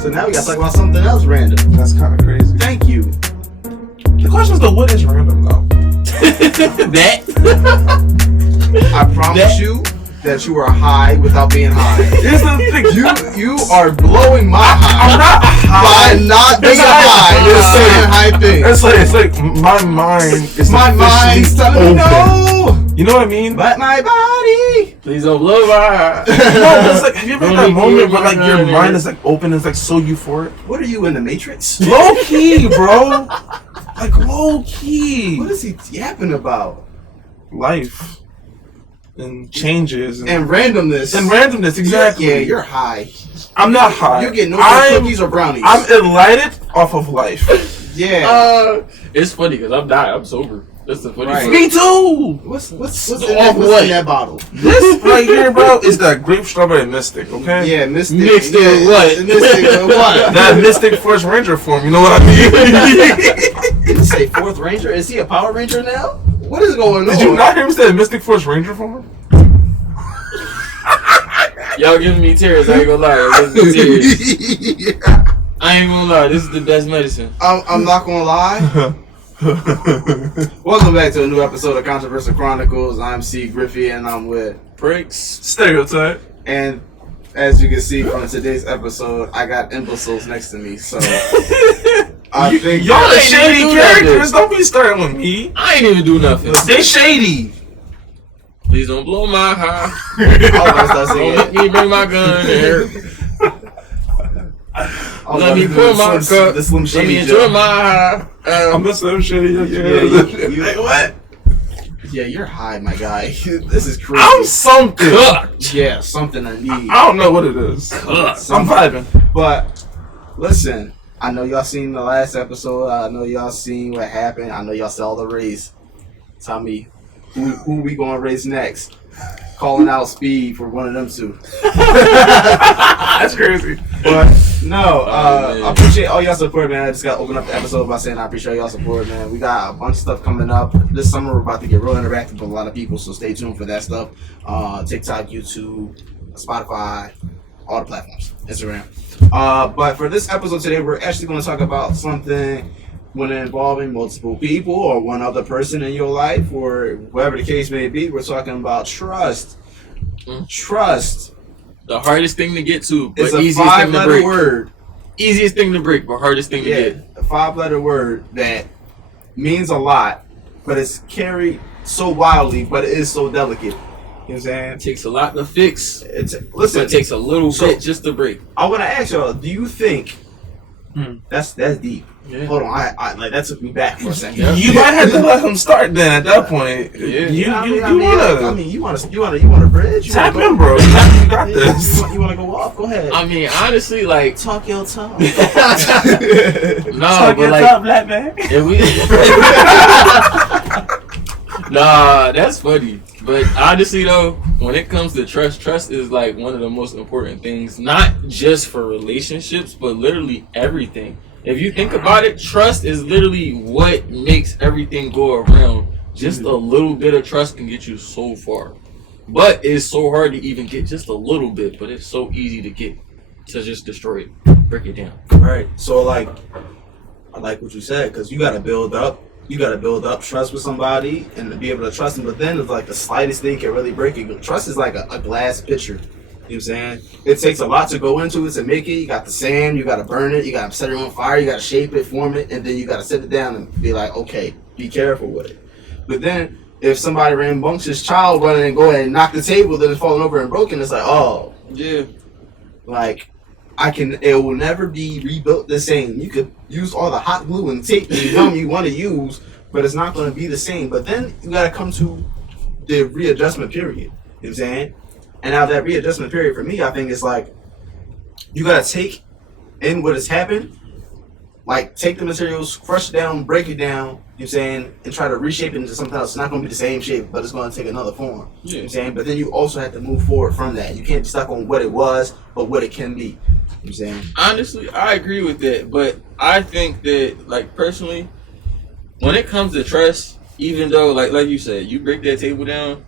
So now we gotta talk about something else random. That's kind of crazy. Thank you. The question is though, what is random though? That. I promise you that you are high without being high. Here's the thing. You are blowing my high. I'm not high. By not being high. You're saying high things. It's like my mind is My mind's telling me no. You know what I mean? But my body. Please don't blow my high. No, it's like, have you ever had that moment where like your mind is like open and it's like so euphoric? What are you in the Matrix? Low key, bro. Like low key. What is he yapping about? Life. And changes. And randomness. And randomness, exactly. Yeah, you're high. I'm not high. You're getting no cookies or brownies. I'm enlightened off of life. Yeah. It's funny because I'm dying. I'm sober. That's the funny part. Me too. What's in that bottle? This right here, bro, is that grape strawberry mystic, okay? Yeah, mystic. Mixed with what? Mystic with what? That mystic Force Ranger form, you know what I mean? Did you say Fourth Ranger? Is he a Power Ranger now? What is going on? Did you not hear me say mystic Force Ranger form? Y'all giving me tears. I ain't gonna lie. Y'all giving me tears. Yeah. I ain't gonna lie. This is the best medicine. I'm not gonna lie. Welcome back to a new episode of Controversial Chronicles. I'm C. Griffey and I'm with Pricks. Stereotype. And as you can see from today's episode, I got imbeciles next to me, so I think y'all are ain't shady even do characters. nothing. Don't be starting with me. I ain't even do nothing. They shady. Please don't blow my high. Don't Don't let me bring my gun here. Let me pour my cup. The Slim Let Shady me enjoy joke. my high. I'm the Slim Shady. Yeah, What? Yeah, you're high, my guy. This is crazy. I'm something. Cooked. Yeah, something I need. I don't know what it is. I'm vibing. But listen, I know y'all seen the last episode. I know y'all seen what happened. I know y'all saw the race. Tell me, who we gonna race next? Calling out Speed for one of them two. That's crazy. But no, I appreciate all y'all support, man. I just gotta open up the episode by saying I appreciate y'all support, man. We got a bunch of stuff coming up this summer. We're about to get real interactive with a lot of people, so stay tuned for that stuff. TikTok, YouTube, Spotify, all the platforms, Instagram. But for this episode today, we're actually going to talk about something when involving multiple people or one other person in your life, or whatever the case may be. We're talking about trust. Trust. The hardest thing to get to, but It's a easiest thing to 5-letter break. word. Easiest thing to break, but hardest thing to Yeah, get. a 5-letter word that means a lot, but it's carried so wildly, but it is so delicate. You know what I'm saying? It takes a lot to fix. Listen, It takes a little bit just to break. I want to ask y'all, do you think that's deep? Yeah. Hold on, I like that took me back for a second. Yeah. You might have to let him start then at that point. Yeah. You want a bridge? You tap wanna go- in, bro. You got this. You want to go off? Go ahead. I mean, honestly, like, Talk your talk. no, Talk but your like, talk, black man. if we, nah, that's funny. But honestly, though, when it comes to trust is like one of the most important things, not just for relationships, but literally everything. If you think about it, trust is literally what makes everything go around. Just a little bit of trust can get you so far. But it's so hard to even get just a little bit, but it's so easy to get, to just destroy it, break it down. Right. So like, I like what you said, because you got to build up. You got to build up trust with somebody and to be able to trust them. But then it's like the slightest thing can really break it. Trust is like a glass pitcher. You know what I'm saying? It takes a lot to go into it to make it. You got the sand, you got to burn it, you got to set it on fire, you got to shape it, form it, and then you got to sit it down and be like, okay, be careful with it. But then if somebody rambunctious child running and go ahead and knock the table, then it's falling over and broken, it's like, oh, Yeah. like, it will never be rebuilt the same. You could use all the hot glue and tape and gum you want to use, but it's not going to be the same. But then you got to come to the readjustment period. You know what I'm saying? And now that readjustment period for me, I think it's like, you got to take in what has happened, like take the materials, crush it down, break it down, you know what I'm saying, and try to reshape it into something else. It's not going to be the same shape, but it's going to take another form. You know what I'm saying? But then you also have to move forward from that. You can't be stuck on what it was, but what it can be. You know what I'm saying? Honestly, I agree with that, but I think that, like, personally, when it comes to trust, even though, like you said, you break that table down,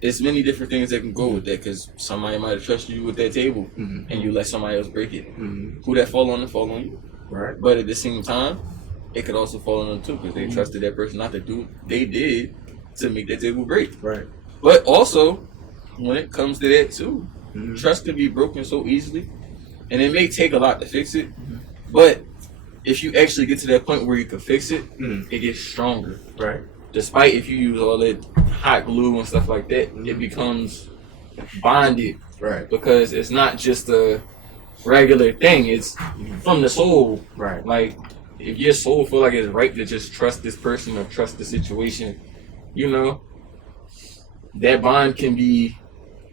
it's many different things that can go with that, because somebody might have trusted you with that table, and you let somebody else break it. Who that fall on you. Right. But at the same time, it could also fall on them too, because they trusted that person not to do what they did to make that table break. Right. But also, when it comes to that too, trust can be broken so easily, and it may take a lot to fix it. But if you actually get to that point where you can fix it, it gets stronger. Right. Despite if you use all that hot glue and stuff like that, it becomes bonded. Right. Because it's not just a regular thing, it's from the soul. Right. Like, if your soul feel like it's right to just trust this person or trust the situation, you know, that bond can be,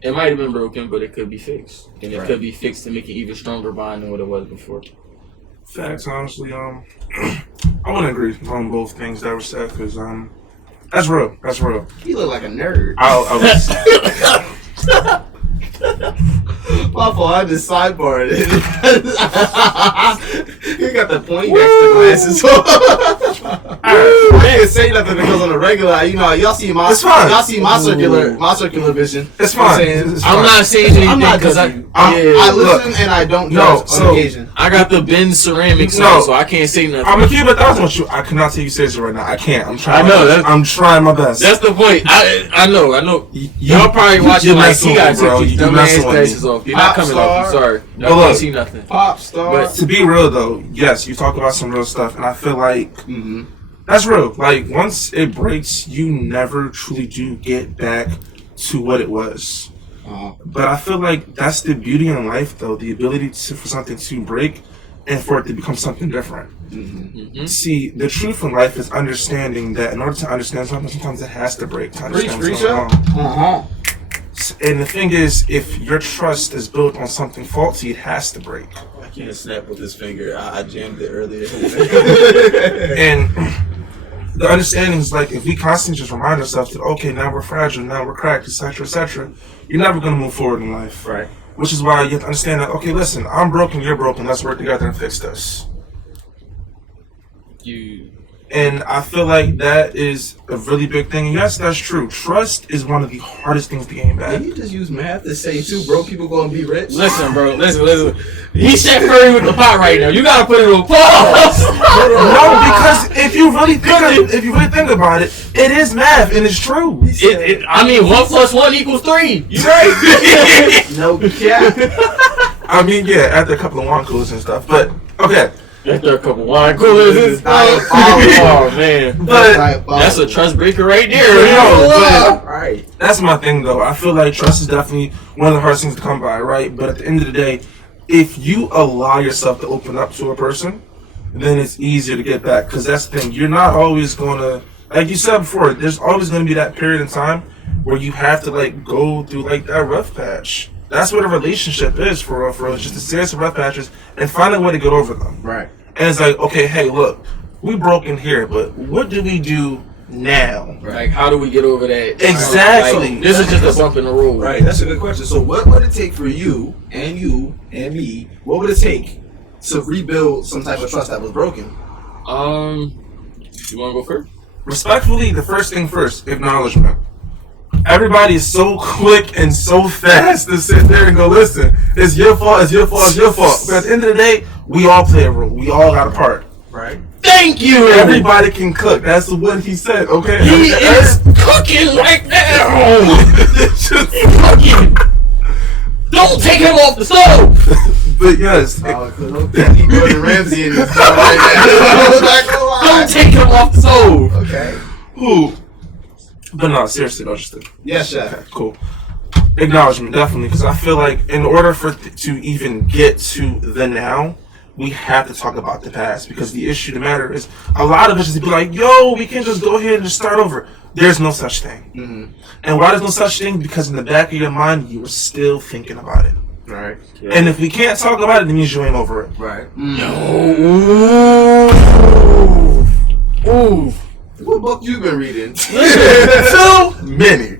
it might have been broken, but it could be fixed. And it could be fixed to make an even stronger bond than what it was before. Facts, honestly, I wouldn't agree on both things that were said, because that's real. That's real. You look like a nerd. I was. My fault, I just sidebarred it. You got the pointy extra glasses. I didn't say nothing because on the regular, you know, y'all see my circular vision. It's fine. I'm not saying anything I'm not because I listen and I don't judge on occasion. I got the Ben ceramics on, so I can't say nothing. I'm gonna keep it 1,000 with you. I cannot take you seriously right now. I can't. I'm trying. I'm trying my best. That's the point. I know. Y'all probably watching like he got to take dumb ass glasses off. You're not coming off. I'm sorry. Y'all can't see nothing. Pop star. But to be real though, yes, you talk about some real stuff, and I feel like that's real. Like, once it breaks, you never truly do get back to what it was. But I feel like that's the beauty in life, though, the ability for something to break and for it to become something different. See, the truth in life is understanding that in order to understand something, sometimes it has to break to understand what's going on. And the thing is, if your trust is built on something faulty, it has to break. I can't snap with this finger. I jammed it earlier. And the understanding is, like, if we constantly just remind ourselves that, okay, now we're fragile, now we're cracked, etc., you're never going to move forward in life. Right. Which is why you have to understand that, okay, listen, I'm broken, you're broken, let's work together and fix this. And I feel like that is a really big thing. And yes, that's true. Trust is one of the hardest things to gain back. Can you just use math to say two broke people gonna be rich? Listen, bro. Listen. He's Chef Curry with the pot right now. You gotta put it on pause. No, because if you really think about it, it is math and it's true. I mean, 1 + 1 = 3. You right? No cap. I mean, yeah, after a couple of wine coolers and stuff, but okay. After a couple wine coolers, oh man, but that's a trust breaker right there. Right. That's my thing, though. I feel like trust is definitely one of the hardest things to come by, right? But at the end of the day, if you allow yourself to open up to a person, then it's easier to get back. Because that's the thing. You're not always going to, like you said before, there's always going to be that period in time where you have to, like, go through, like, that rough patch. That's what a relationship is, for real, It's just a series of rough patches and find a way to get over them. Right. And it's like, okay, hey, look, we broke in here, but what do we do now? Like, how do we get over that? Exactly. Like, this is just a bump in the road. Right. That's a good question. So, what would it take for you and me? What would it take to rebuild some type of trust that was broken? You want to go first? Respectfully, the first thing first, acknowledgement. Everybody is so quick and so fast to sit there and go, listen, it's your fault. But at the end of the day, we all play a role. We all got a part. Right. Thank you. Everybody can cook. That's what he said. Okay. He is cooking right now. He's cooking. Don't take him off the stove. But yes. Gordon Ramsay in this right now. Don't take him off the stove. Okay. Ooh. But no, seriously, though, just yes, chef. Okay, cool. Acknowledgement, definitely, because I feel like in order for to even get to the now, we have to talk about the past. Because the issue, the matter is, a lot of us just be like, yo, we can just go ahead and just start over. There's no such thing. And why there's no such thing? Because in the back of your mind, you were still thinking about it. Right. Yeah. And if we can't talk about it, then means you ain't over it. Right. No. Ooh. What book you been reading? Too many.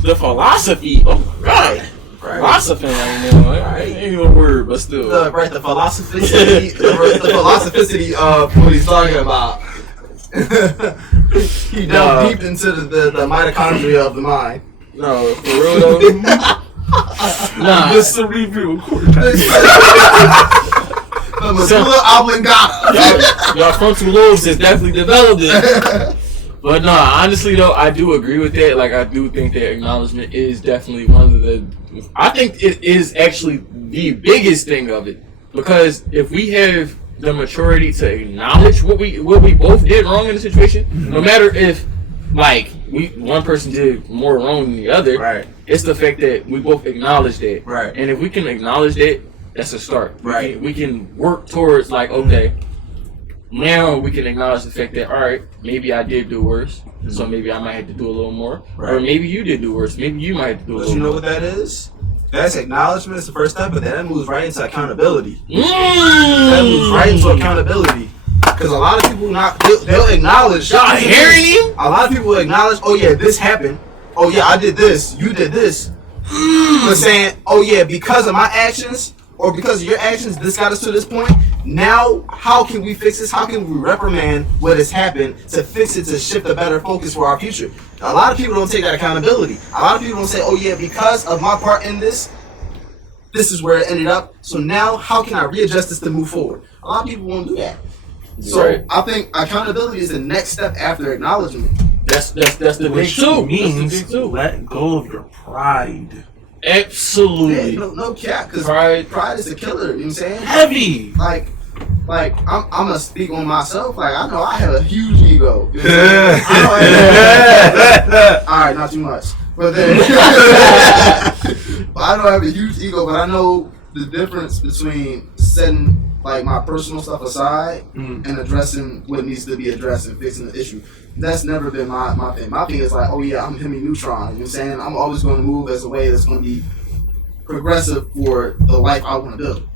The philosophy. Oh, right. Philosophy. I know. Ain't even a word, but still. The philosophicity. the philosophicity of what he's talking about. He delved deep into the mitochondria of the mind. No, for real though. Nah. The cerebral cortex. The medulla oblongata. Y'all frontal lobes is definitely developing. But no, honestly though, I do agree with that. Like I do think that acknowledgement is definitely one of the. I think it is actually the biggest thing of it, because if we have the maturity to acknowledge what we both did wrong in the situation, no matter if like one person did more wrong than the other, Right. it's the fact that we both acknowledge that. Right. And if we can acknowledge that, that's a start. Right. We can work towards like, okay, now we can acknowledge the fact that, all right, maybe I did do worse, so maybe I might have to do a little more. Right. Or maybe you did do worse. Maybe you might have to do a But little you know more. what that is? That's acknowledgement is the first step, but then that moves right into accountability. Mm. That moves right into accountability. Because a lot of people they'll acknowledge. Y'all hearing you? A lot of people will acknowledge, oh yeah, this happened. Oh yeah, I did this. You did this. But saying, oh yeah, because of my actions or because of your actions, this got us to this point. Now, how can we fix this? How can we reprimand what has happened to fix it, to shift a better focus for our future? A lot of people don't take that accountability. A lot of people don't say, oh yeah, because of my part in this, this is where it ended up. So now, how can I readjust this to move forward? A lot of people won't do that. So Right. I think accountability is the next step after acknowledgement. That's the big Which two. means That's the big two. let go of your pride. Absolutely. Yeah, no cap, because Pride. pride is a killer. You know what I'm saying? Heavy. Like I'm gonna speak on myself. Like I know I have a huge ego. You know what I'm saying? I don't have, all right, not too much, but then I don't have a huge ego. But I know the difference between setting like my personal stuff aside and addressing what needs to be addressed and fixing the issue. That's never been my thing. My thing is like, oh yeah, I'm Hemi Neutron. You know what I'm saying? I'm always going to move as a way that's going to be progressive for the life I want to build.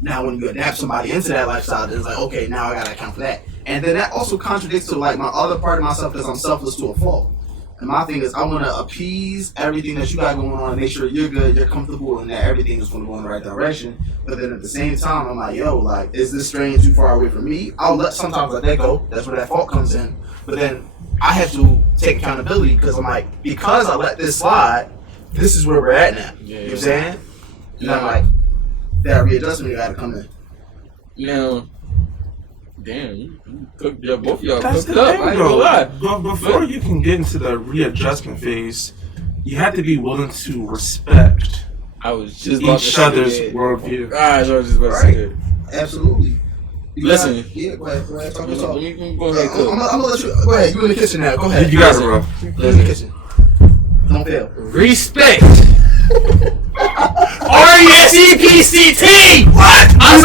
Now, when you adapt somebody into that lifestyle, it's like, okay, now I got to account for that. And then that also contradicts to like my other part of myself because I'm selfless to a fault. And my thing is, I want to appease everything that you got going on and make sure you're good, you're comfortable, and that everything is going to go in the right direction. But then at the same time, I'm like, yo, like, is this straying too far away from me? Sometimes let that go. That's where that fault comes in. But then I have to take accountability because I'm like, because I let this slide, this is where we're at now. Yeah, You know what I'm saying? And I'm Yeah. like, that readjustment got to come in. Now, damn, you cooked, both of y'all That's cooked the up. thing, I ain't gonna though. lie. But before you can get into the readjustment phase, you have to be willing to respect I was just about to each say other's that. worldview. I was just about to say that. Absolutely. You Listen. gotta- yeah, go ahead. Talk your Let talk. me go ahead, I'm cook. gonna let you. Go ahead. You in the kitchen now. Go ahead. You got it, bro. You in the kitchen. Don't fail. Respect. RESPCT. What? I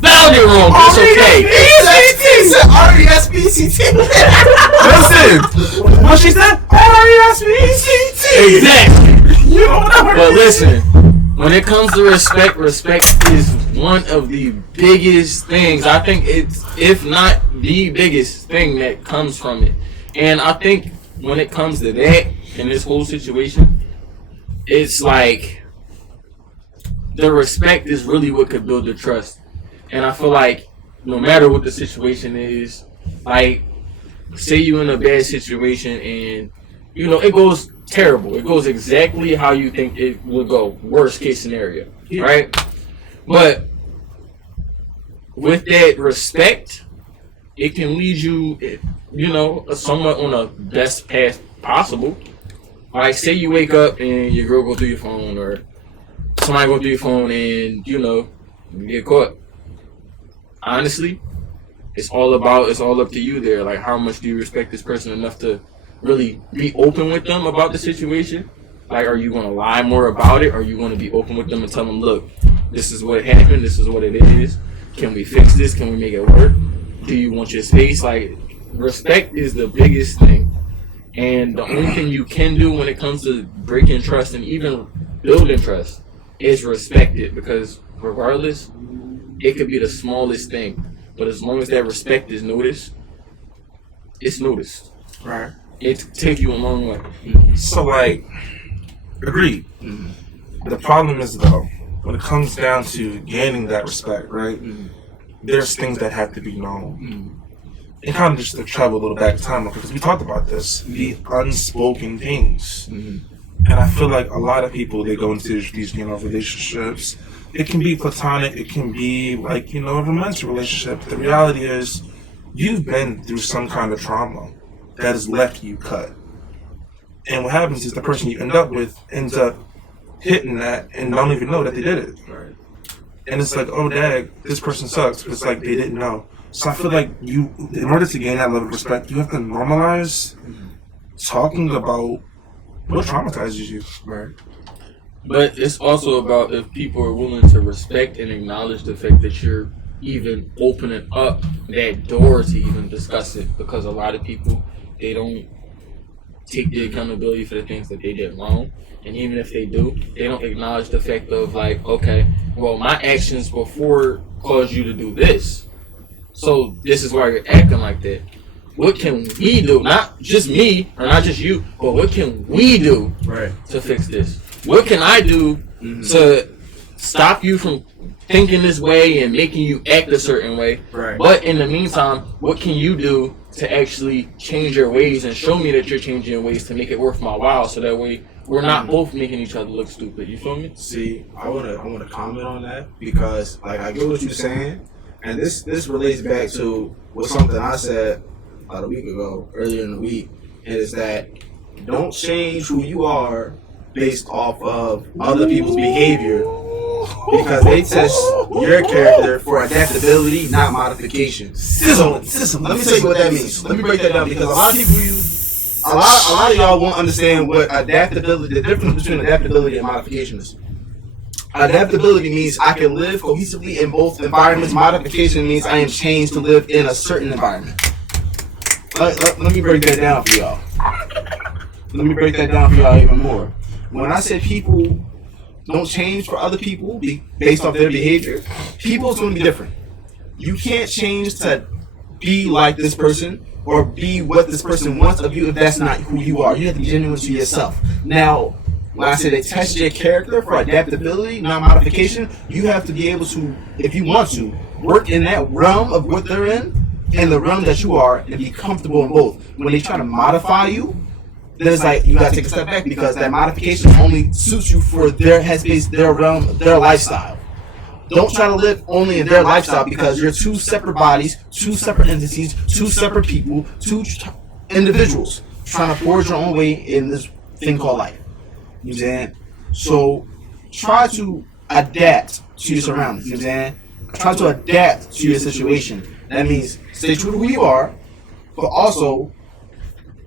spelled it wrong. But it's okay. He said RESPCT. Listen, what she said? R-E-S-P-C-T. Exactly. You don't know. But listen, when it comes to respect, respect is one of the biggest things. I think it's, if not the biggest thing that comes from it. And I think when it comes to that, in this whole situation, it's like the respect is really what could build the trust. And I feel like no matter what the situation is, like, say you in a bad situation and, you know, it goes terrible. It goes exactly how you think it would go. Worst case scenario, right? But with that respect, it can lead you, you know, somewhat on a best path possible. Like, say you wake up and your girl go through your phone, or somebody go through your phone and, you know, you get caught. Honestly, it's all up to you there. Like, how much do you respect this person enough to really be open with them about the situation? Like, are you going to lie more about it? Or are you going to be open with them and tell them, look, this is what happened, this is what it is. Can we fix this? Can we make it work? Do you want your space? Like, respect is the biggest thing. And the only thing you can do when it comes to breaking trust and even building trust is respect it. Because regardless, it could be the smallest thing. But as long as that respect is noticed, it's noticed. Right. It take you a long way. So, like, agreed. The problem is, though, when it comes down to gaining that respect, right, there's things that have to be known. and kind of just to travel a little back in time, because we talked about this, the unspoken things. And I feel like a lot of people, they go into these, relationships. It can be platonic, it can be like, a romantic relationship. The reality is, you've been through some kind of trauma that has left you cut. And what happens is the person you end up with ends up hitting that and don't even know that they did it. Right. And it's like, oh, dang, this person sucks. But it's like they didn't know. So I feel like in order to gain that level of respect, you have to normalize talking about what traumatizes you. Right. But it's also about if people are willing to respect and acknowledge the fact that you're even opening up that door to even discuss it. Because a lot of people, they don't take the accountability for the things that they did wrong. And even if they do, they don't acknowledge the fact of like, okay, well, my actions before caused you to do this. So this is why you're acting like that. What can we do? Not just me, or not just you, but what can we do to fix this? What can I do to stop you from thinking this way and making you act a certain way? Right. But in the meantime, what can you do to actually change your ways and show me that you're changing your ways to make it worth my while, so that way we're not both making each other look stupid. You feel me? See, I wanna comment on that because like I get what you're saying, and this relates back to something I said about a week ago, earlier in the week, and it's that don't change who you are based off of other people's behavior, because they test your character for adaptability, not modification. So let me tell you what that means. Let me break that down, because a lot of people a lot of y'all won't understand what adaptability, the difference between adaptability and modification is. Adaptability means I can live cohesively in both environments. Modification means I am changed to live in a certain environment. Let me break that down for y'all. Let me break that down for y'all even more. When I said people don't change for other people based off their behavior, people's going to be different. You can't change to be like this person or be what this person wants of you if that's not who you are. You have to be genuine to yourself. Now, when I say they test your character for adaptability, not modification, you have to be able to, if you want to, work in that realm of what they're in and the realm that you are, and be comfortable in both. When they try to modify you, then it's like you gotta take a step back, because that modification only suits you for their headspace, their realm, their lifestyle. Don't try to live only in their lifestyle, because you're two separate bodies, two separate entities, two separate people, two individuals trying to forge your own way in this thing called life. You know what I'm saying? So try to adapt to your surroundings. You know what I'm saying? Try to adapt to your situation. That means stay true to who you are, but also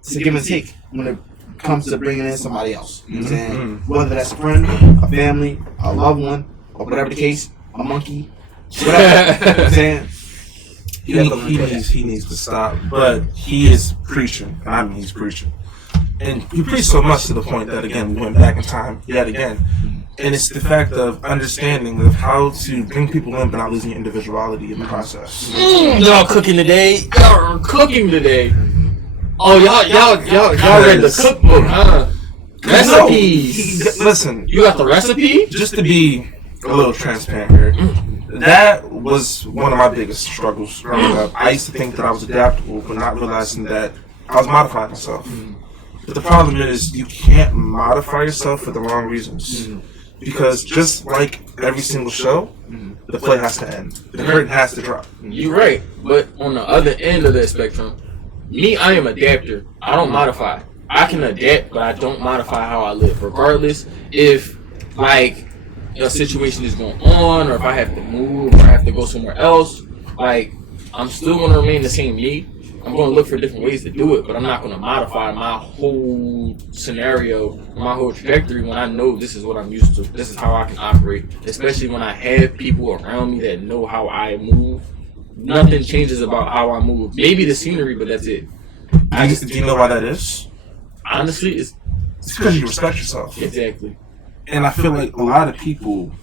to give and take when it comes to bringing in somebody else. You know what I'm saying? Whether that's a friend, a family, a loved one, or whatever the case, a monkey, whatever. You know what I'm saying? He needs to stop, but he is preaching. I mean, he's preaching. And he preached so much to the point that, again, we went back in time yet again. And it's the fact of understanding of how to bring people in but not losing your individuality in the process. Y'all cooking today? Y'all are cooking today. Oh, y'all read the cookbook, huh? Recipes. No, listen. You got the recipe? Just to be a little transparent here, that was one of my biggest struggles growing up. I used to think that I was adaptable, but not realizing that I was modifying myself. But the problem is, you can't modify yourself for the wrong reasons. Because just like every single show, the play has to end. The curtain has to drop. You're right. But on the other end of that spectrum, me, I am adapter. I don't modify. I can adapt, but I don't modify how I live. Regardless if, like, a situation is going on, or if I have to move, or I have to go somewhere else, like, I'm still going to remain the same me. I'm going to look for different ways to do it, but I'm not going to modify my whole scenario, my whole trajectory when I know this is what I'm used to. This is how I can operate, especially when I have people around me that know how I move. Nothing changes about how I move. Maybe the scenery, but that's it. Do you know why that is? Honestly, it's because you respect yourself. Exactly. And I feel like a lot of people,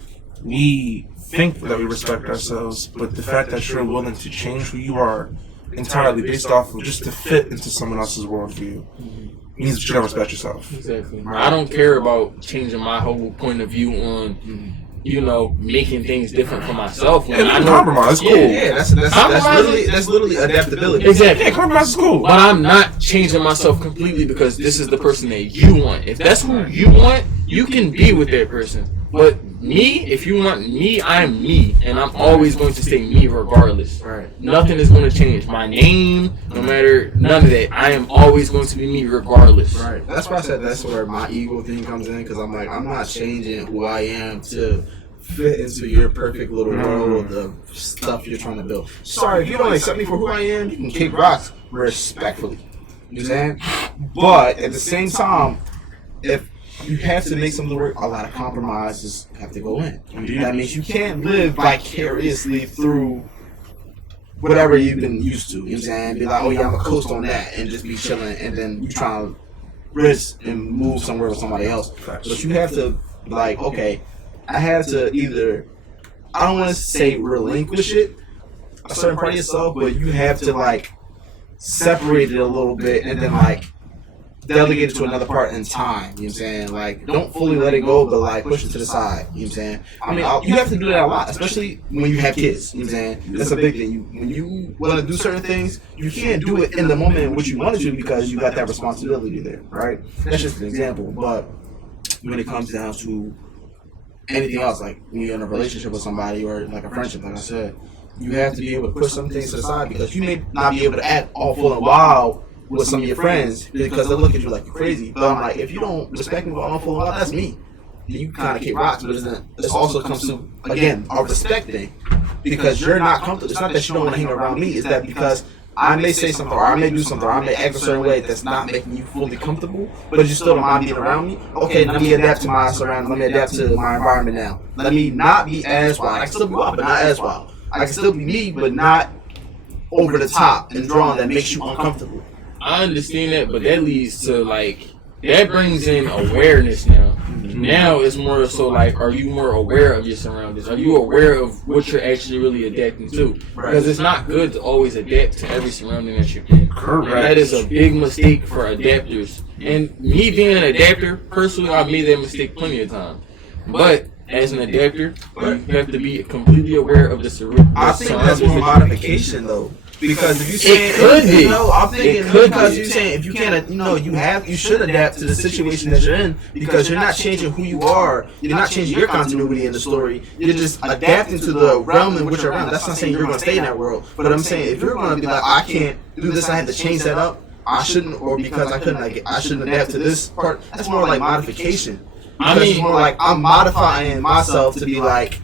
we think that we respect ourselves, but the fact that you're willing to change who you are entirely based off of just to fit into someone else's worldview means that you don't respect yourself. Exactly. I don't care about changing my whole point of view on making things different for myself. Yeah, I know, compromise is cool. Yeah, that's literally adaptability. Exactly. Yeah, compromise is cool. But I'm not changing myself completely because this is the person that you want. If that's who you want, you can be with that person. But me, if you want me, I'm me, and I'm always going to stay me regardless. Right. Nothing is going to change. My name, no matter, none of that. I am always going to be me regardless. Right. That's why I said that's where my ego thing comes in, because I'm like, I'm not changing who I am to fit into your perfect little world of stuff you're trying to build. Sorry, if you don't accept me for who I am, you can kick rocks respectfully. You know what I'm saying? But at the same time, if you have to make something work, a lot of compromises have to go in. Indeed. That means you can't live vicariously through whatever you've been used to. You know what I'm saying? Be like, oh yeah, I'm a coast on that, and just be chilling, and then you try to risk and move somewhere with somebody else. But you have to, like, okay, I have to either, I don't want to say relinquish it, a certain part of yourself, but you have to, like, separate it a little bit, and then, like, delegate it to another part in time. You know what I'm saying? Like, don't fully let it go, but like push it to the side. You know what I'm saying? I mean, you have to do that a lot, especially when you have kids. You know what I'm saying? That's a big thing. When you want to do certain things, you can't do it in the moment in which you want to because you got that responsibility there, right? That's just an example. But when it comes down to anything else, like when you're in a relationship with somebody or like a friendship, like I said, you have to be able to push some things to the side because you may not be able to act all full and wild with some of your friends because they'll look at you like you're crazy. But I'm like, if you don't respect me for all full and wild, that's me. You kind of kick rocks, but it also comes to, again, a respect thing. Because you're not comfortable. It's not that you don't want to hang around me. It's that because I may say something or I may do something or I may act a certain way that's not making you fully comfortable, but you still don't mind being around me. Okay, let me adapt to my surroundings. Let me adapt to my environment now. Let me not be as wild. I can still be wild, but not as wild. I can still be me, but not over the top and drawn that makes you uncomfortable. I understand that, but that leads to, like, that brings in awareness now. Now it's more so like, are you more aware of your surroundings? Are you aware of what you're actually really adapting to? Because it's not good to always adapt to every surrounding that you're in. Correct. And that is a big mistake for adapters. And me being an adapter, personally, I've made that mistake plenty of times. But as an adapter, you have to be completely aware of the surroundings. I think that's more modification, though. Because if you say it could be, I'm thinking because you're saying if you can't, you should adapt to the situation that you're in because you're not changing who you are. You're not changing your continuity in the story. You're just adapting to the realm in which you're around. That's not saying you're going to stay in that world, but I'm saying if you're going to be like, I can't do this, I have to change that up. I shouldn't, or because I couldn't, I shouldn't adapt to this part. That's more like modification. Because it's more like I'm modifying myself to be like,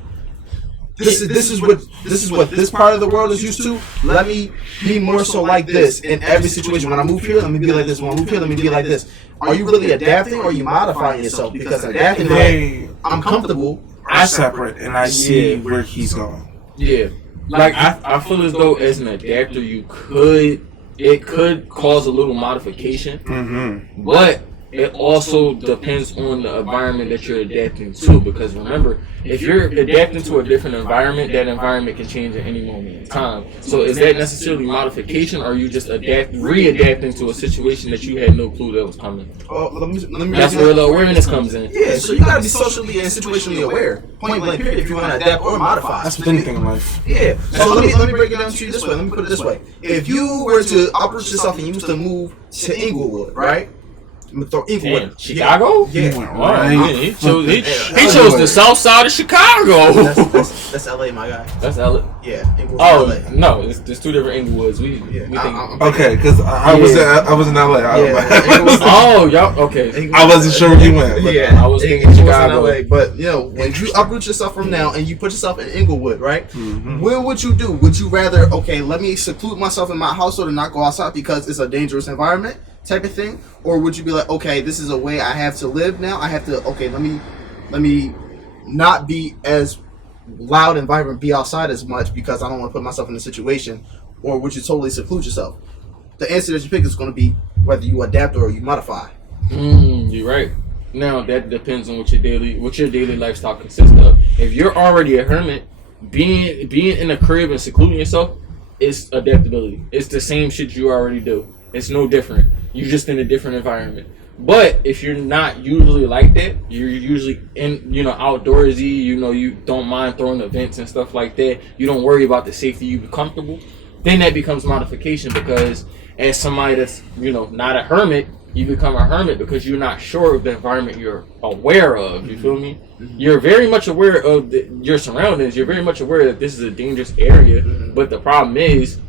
this is what this part of the world is used to. Let me be more so like this in every situation. When I move here, let me be like this. When I move here, let me be like this. Are you really adapting or are you modifying yourself? Because adapting, like, I'm comfortable. I separate and I see where he's going. Yeah, like I feel as though as an adapter, it could cause a little modification, but it also depends on the environment that you're adapting to. Because remember, if you're adapting to a different environment, that environment can change at any moment in time. So is that necessarily modification, or are you just readapting to a situation that you had no clue that was coming? Oh, let me That's where the awareness comes in. Yeah, so you gotta be socially and situationally aware. Point blank period. If you want to adapt or modify. That's with anything in life. Yeah. So let me break it down to you this way. Let me put it this way. If you were to uproot yourself and you was to move to Inglewood, right? Damn, Chicago? Yeah. Right. He chose the south side of Chicago. That's LA, my guy. That's LA. Yeah. Inglewood, LA. No, there's two different Inglewoods. We think. Okay, because I was in LA. Y'all okay. I wasn't sure where you went. I was thinking Chicago. LA, but when you uproot yourself from now and you put yourself in Inglewood, right? Mm-hmm. What would you do? Would you rather let me seclude myself in my household and not go outside because it's a dangerous environment? Type of thing, or would you be like, okay, this is a way I have to live now. I have to, let me not be as loud and vibrant, be outside as much because I don't want to put myself in a situation. Or would you totally seclude yourself? The answer that you pick is going to be whether you adapt or you modify. You're right. Now that depends on what your daily lifestyle consists of. If you're already a hermit, being in a crib and secluding yourself is adaptability. It's the same shit you already do. It's no different. You're just in a different environment. But if you're not usually like that, you're usually outdoorsy, you don't mind throwing events and stuff like that, you don't worry about the safety, you be comfortable, then that becomes modification, because as somebody that's, not a hermit, you become a hermit because you're not sure of the environment you're aware of. You feel me? You're very much aware of your surroundings. You're very much aware that this is a dangerous area. But the problem is,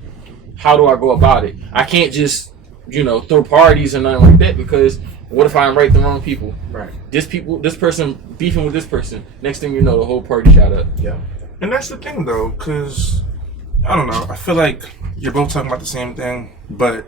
how do I go about it? I can't just, throw parties and nothing like that, because what if I invite the wrong people? Right. This person beefing with this person. Next thing you know, the whole party shot up. Yeah. And that's the thing, though, because, I don't know, I feel like you're both talking about the same thing, but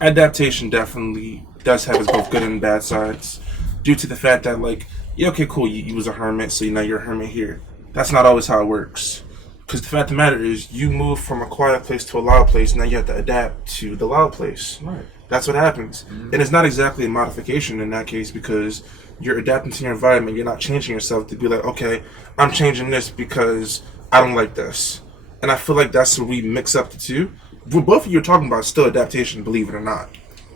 adaptation definitely does have its both good and bad sides, due to the fact that, like, yeah, okay, cool, you was a hermit, so now you're a hermit here. That's not always how it works. Because the fact of the matter is, you move from a quiet place to a loud place, now you have to adapt to the loud place. Right. That's what happens. And it's not exactly a modification in that case, because you're adapting to your environment. You're not changing yourself to be like, okay, I'm changing this because I don't like this. And I feel like that's where we mix up the two. What both of you are talking about is still adaptation, believe it or not.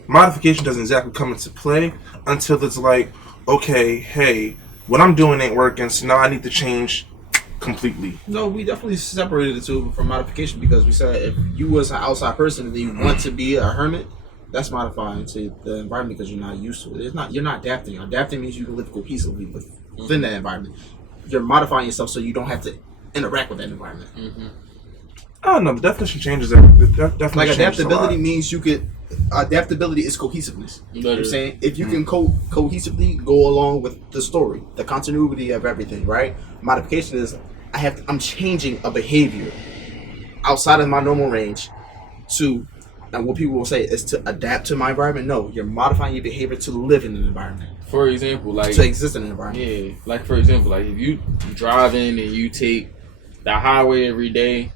Modification doesn't exactly come into play until it's like, okay, hey, what I'm doing ain't working, so now I need to change completely. No, we definitely separated the two from modification, because we said if you was an outside person and you want to be a hermit, that's modifying to the environment because you're not used to it. You're not adapting. Adapting means you can live cohesively within that environment. You're modifying yourself so you don't have to interact with that environment. I don't know. The definition changes. Definitely Like adaptability means adaptability is cohesiveness. You know what I'm saying? If you can cohesively go along with the story, the continuity of everything, right? Modification is I'm changing a behavior outside of my normal range to, and what people will say is to adapt to my environment. No, you're modifying your behavior to live in an environment. For example, like to exist in an environment. Yeah, like for example, like if you drive in and you take the highway every day,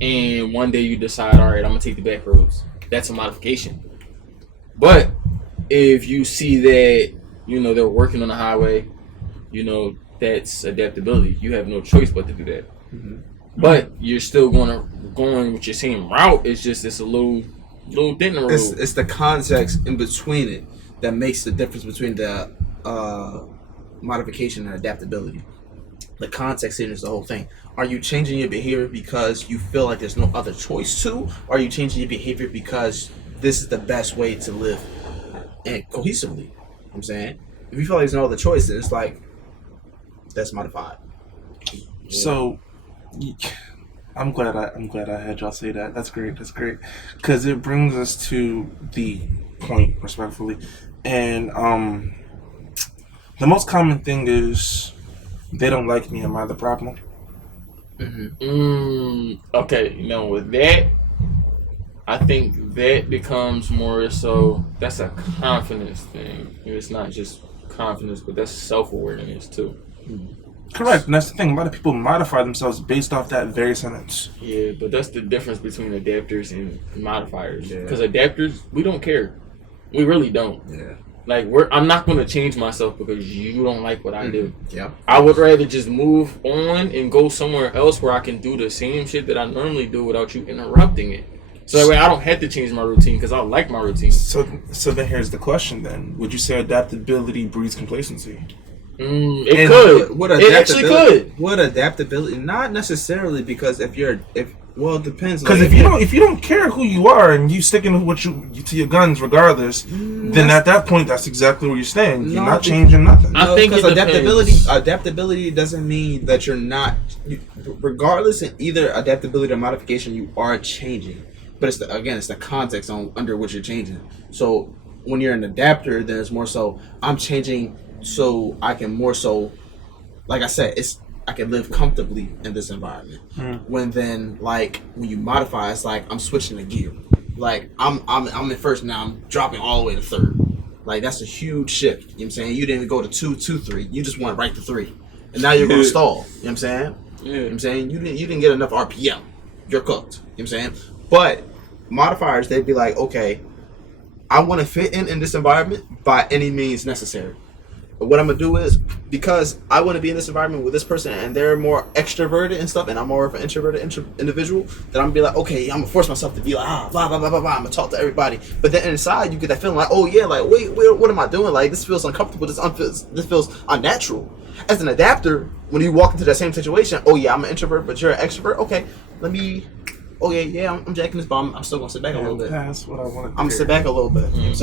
and one day you decide, all right, I'm gonna take the back roads. That's a modification. But if you see that, they're working on the highway, that's adaptability. You have no choice but to do that. But you're still going with your same route. It's just it's a little thin road. It's the context in between it that makes the difference between the modification and adaptability. The context here is the whole thing. Are you changing your behavior because you feel like there's no other choice to? Or are you changing your behavior because this is the best way to live and cohesively? You know what I'm saying? If you feel like there's no other choice, then it's like, that's modified. So, I'm glad I had y'all say that. That's great. Because it brings us to the point, respectfully. And the most common thing is, they don't like me. Am I the problem? Okay, with that, I think that becomes more so, that's a confidence thing. It's not just confidence, but that's self-awareness too. Correct, and that's the thing. A lot of people modify themselves based off that very sentence. Yeah, but that's the difference between adapters and modifiers. Because adapters, we don't care. We really don't. Yeah. Like, I'm not going to change myself because you don't like what I do. Yeah. I would rather just move on and go somewhere else where I can do the same shit that I normally do without you interrupting it. So that way I don't have to change my routine because I like my routine. So then here's the question then. Would you say adaptability breeds complacency? It could. It actually could. What adaptability? Not necessarily, because it depends. Because if you don't care who you are and you sticking to your guns regardless, then at that point that's exactly where you're staying. You're not changing nothing. I think because adaptability doesn't mean that you're not. Regardless, in either adaptability or modification, you are changing. But it's the context under which you're changing. So when you're an adapter, then it's more so I'm changing so I can more so, like I said, I can live comfortably in this environment. When you modify, it's like I'm switching the gear. Like I'm in first, now I'm dropping all the way to third. Like that's a huge shift. You know what I'm saying? You didn't go to 2, 2, 3. You just went right to 3. And now you're gonna stall. You know what I'm saying? Yeah. You know what I'm saying? You didn't get enough RPM. You're cooked. You know what I'm saying? But modifiers, they'd be like, okay, I want to fit in this environment by any means necessary. what I'm gonna do is, because I want to be in this environment with this person and they're more extroverted and stuff, and I'm more of an introverted individual, then I'm gonna be like, okay, I'm gonna force myself to be like, blah blah blah blah blah. I'm gonna talk to everybody, but then inside you get that feeling like, oh yeah, like wait, what am I doing? Like this feels uncomfortable. This feels unnatural. As an adapter, when you walk into that same situation, oh yeah, I'm an introvert, but you're an extrovert. Okay, I'm jacking this, but I'm still gonna sit back a little bit. That's what I want to do. I'm gonna sit back a little bit. You know what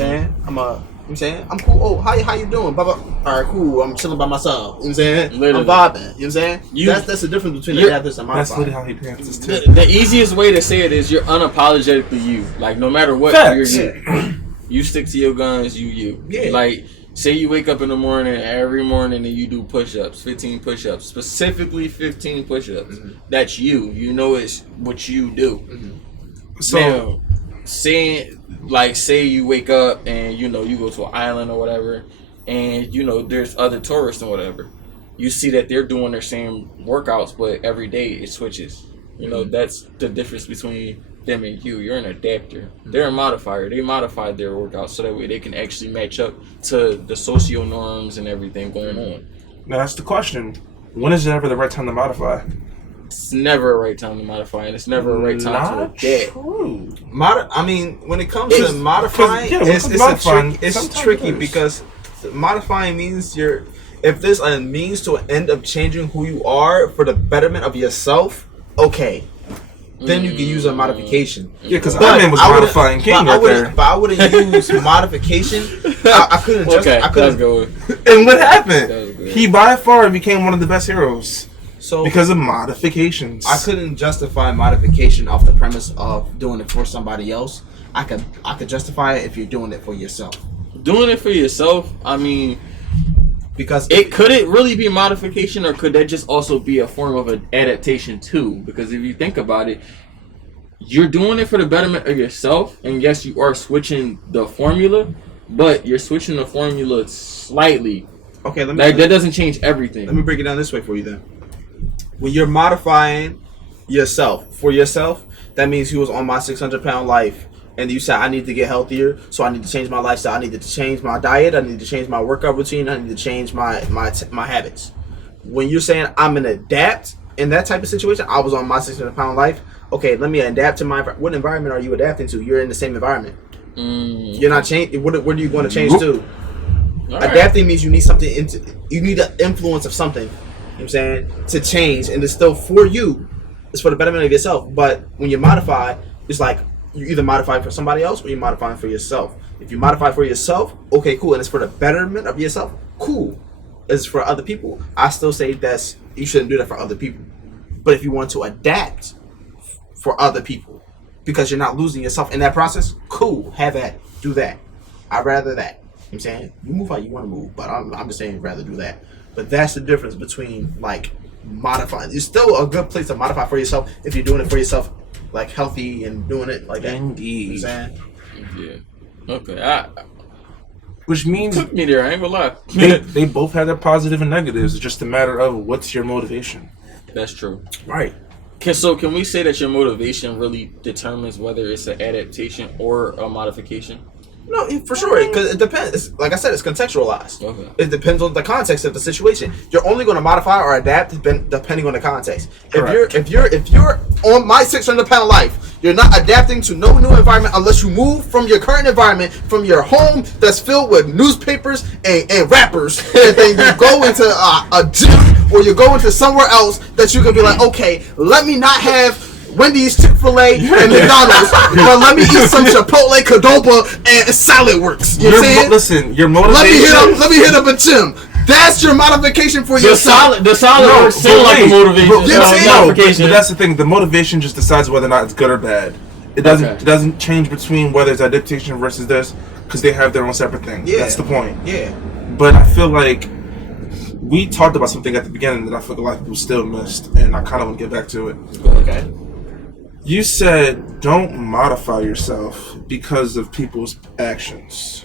I'm saying? I'm cool. Oh, how you doing? Blah, blah. All right, cool. I'm chilling by myself. You know what I'm saying? Literally. I'm vibing. You know what I'm saying? That's the difference between adapters and That's modifiers. literally how he dances too. The easiest way to say it is you're unapologetically you. Like no matter what, Facts. you're you. You stick to your guns. You. Yeah. Like say you wake up in the morning every morning and you do push-ups, 15 push-ups, specifically 15 push-ups. Mm-hmm. That's you. You know it's what you do. Mm-hmm. So. Now, say you wake up and you go to an island or whatever, and there's other tourists and whatever. You see that they're doing their same workouts, but every day it switches. That's the difference between them and you. You're an adapter. They're a modifier. They modify their workouts so that way they can actually match up to the socio norms and everything going on. Now that's the question. When is it ever the right time to modify? It's never a right time to modify, and it's never a right time to adapt. True. I mean, when it comes to modifying, it's tricky because modifying means if there's a means to an end of changing who you are for the betterment of yourself, okay, then you can use a modification. Yeah, because Iron was modifying King right there. But I wouldn't use modification. I couldn't just. Okay, I couldn't. And what happened? He by far became one of the best heroes. So because of modifications. I couldn't justify modification off the premise of doing it for somebody else. I could justify it if you're doing it for yourself. Doing it for yourself, I mean, because could it really be modification, or could that just also be a form of an adaptation too? Because if you think about it, you're doing it for the betterment of yourself, and yes, you are switching the formula, but you're switching the formula slightly. Okay, that doesn't change everything. Let me break it down this way for you then. When you're modifying yourself for yourself, that means you was on my 600-pound life, and you said I need to get healthier, so I need to change my lifestyle. I need to change my diet. I need to change my workout routine. I need to change my habits. When you're saying I'm gonna adapt in that type of situation, I was on my 600-pound life. Okay, let me adapt to what environment are you adapting to? You're in the same environment. You're not changing. What are you going to change to? Adapting means you need something you need an influence of something. You know what I'm saying, to change, and it's still for you. It's for the betterment of yourself. But when you modify, it's like you either modify for somebody else or you're modifying for yourself. If you modify for yourself, okay, cool, and it's for the betterment of yourself, cool. It's for other people, I still say you shouldn't do that for other people. But if you want to adapt for other people because you're not losing yourself in that process, cool, have at it. Do that. I'd rather that. You know what I'm saying, you move how you want to move, but I'm just saying rather do that. But that's the difference between like modifying. It's still a good place to modify for yourself if you're doing it for yourself, like healthy and doing it like that. Indeed. You know what I'm saying? Yeah. Okay. Which means took me there. I ain't gonna lie. they both have their positive and negatives. It's just a matter of what's your motivation. That's true. Right. Can we say that your motivation really determines whether it's an adaptation or a modification? No, for sure, because it depends. Like I said, it's contextualized. Okay. It depends on the context of the situation. You're only going to modify or adapt depending on the context. Correct. If you're on my 600-pound life, you're not adapting to no new environment unless you move from your current environment, from your home that's filled with newspapers and rappers, and then you go into a gym or you go into somewhere else that you can be like, okay, let me not have Wendy's, Chick-fil-A, and McDonald's, but let me eat some Chipotle, Qdoba, and Salad Works. You know what I'm saying? Listen, your motivation. Let me hit up a gym. That's your modification for yourself. The solid works seem like a motivation. Modification. But that's the thing. The motivation just decides whether or not it's good or bad. It doesn't. Okay. It doesn't change between whether it's adaptation versus this, because they have their own separate thing. Yeah. That's the point. Yeah. But I feel like we talked about something at the beginning that I feel like a lot of people still missed, and I kind of want to get back to it. Okay. You said don't modify yourself because of people's actions.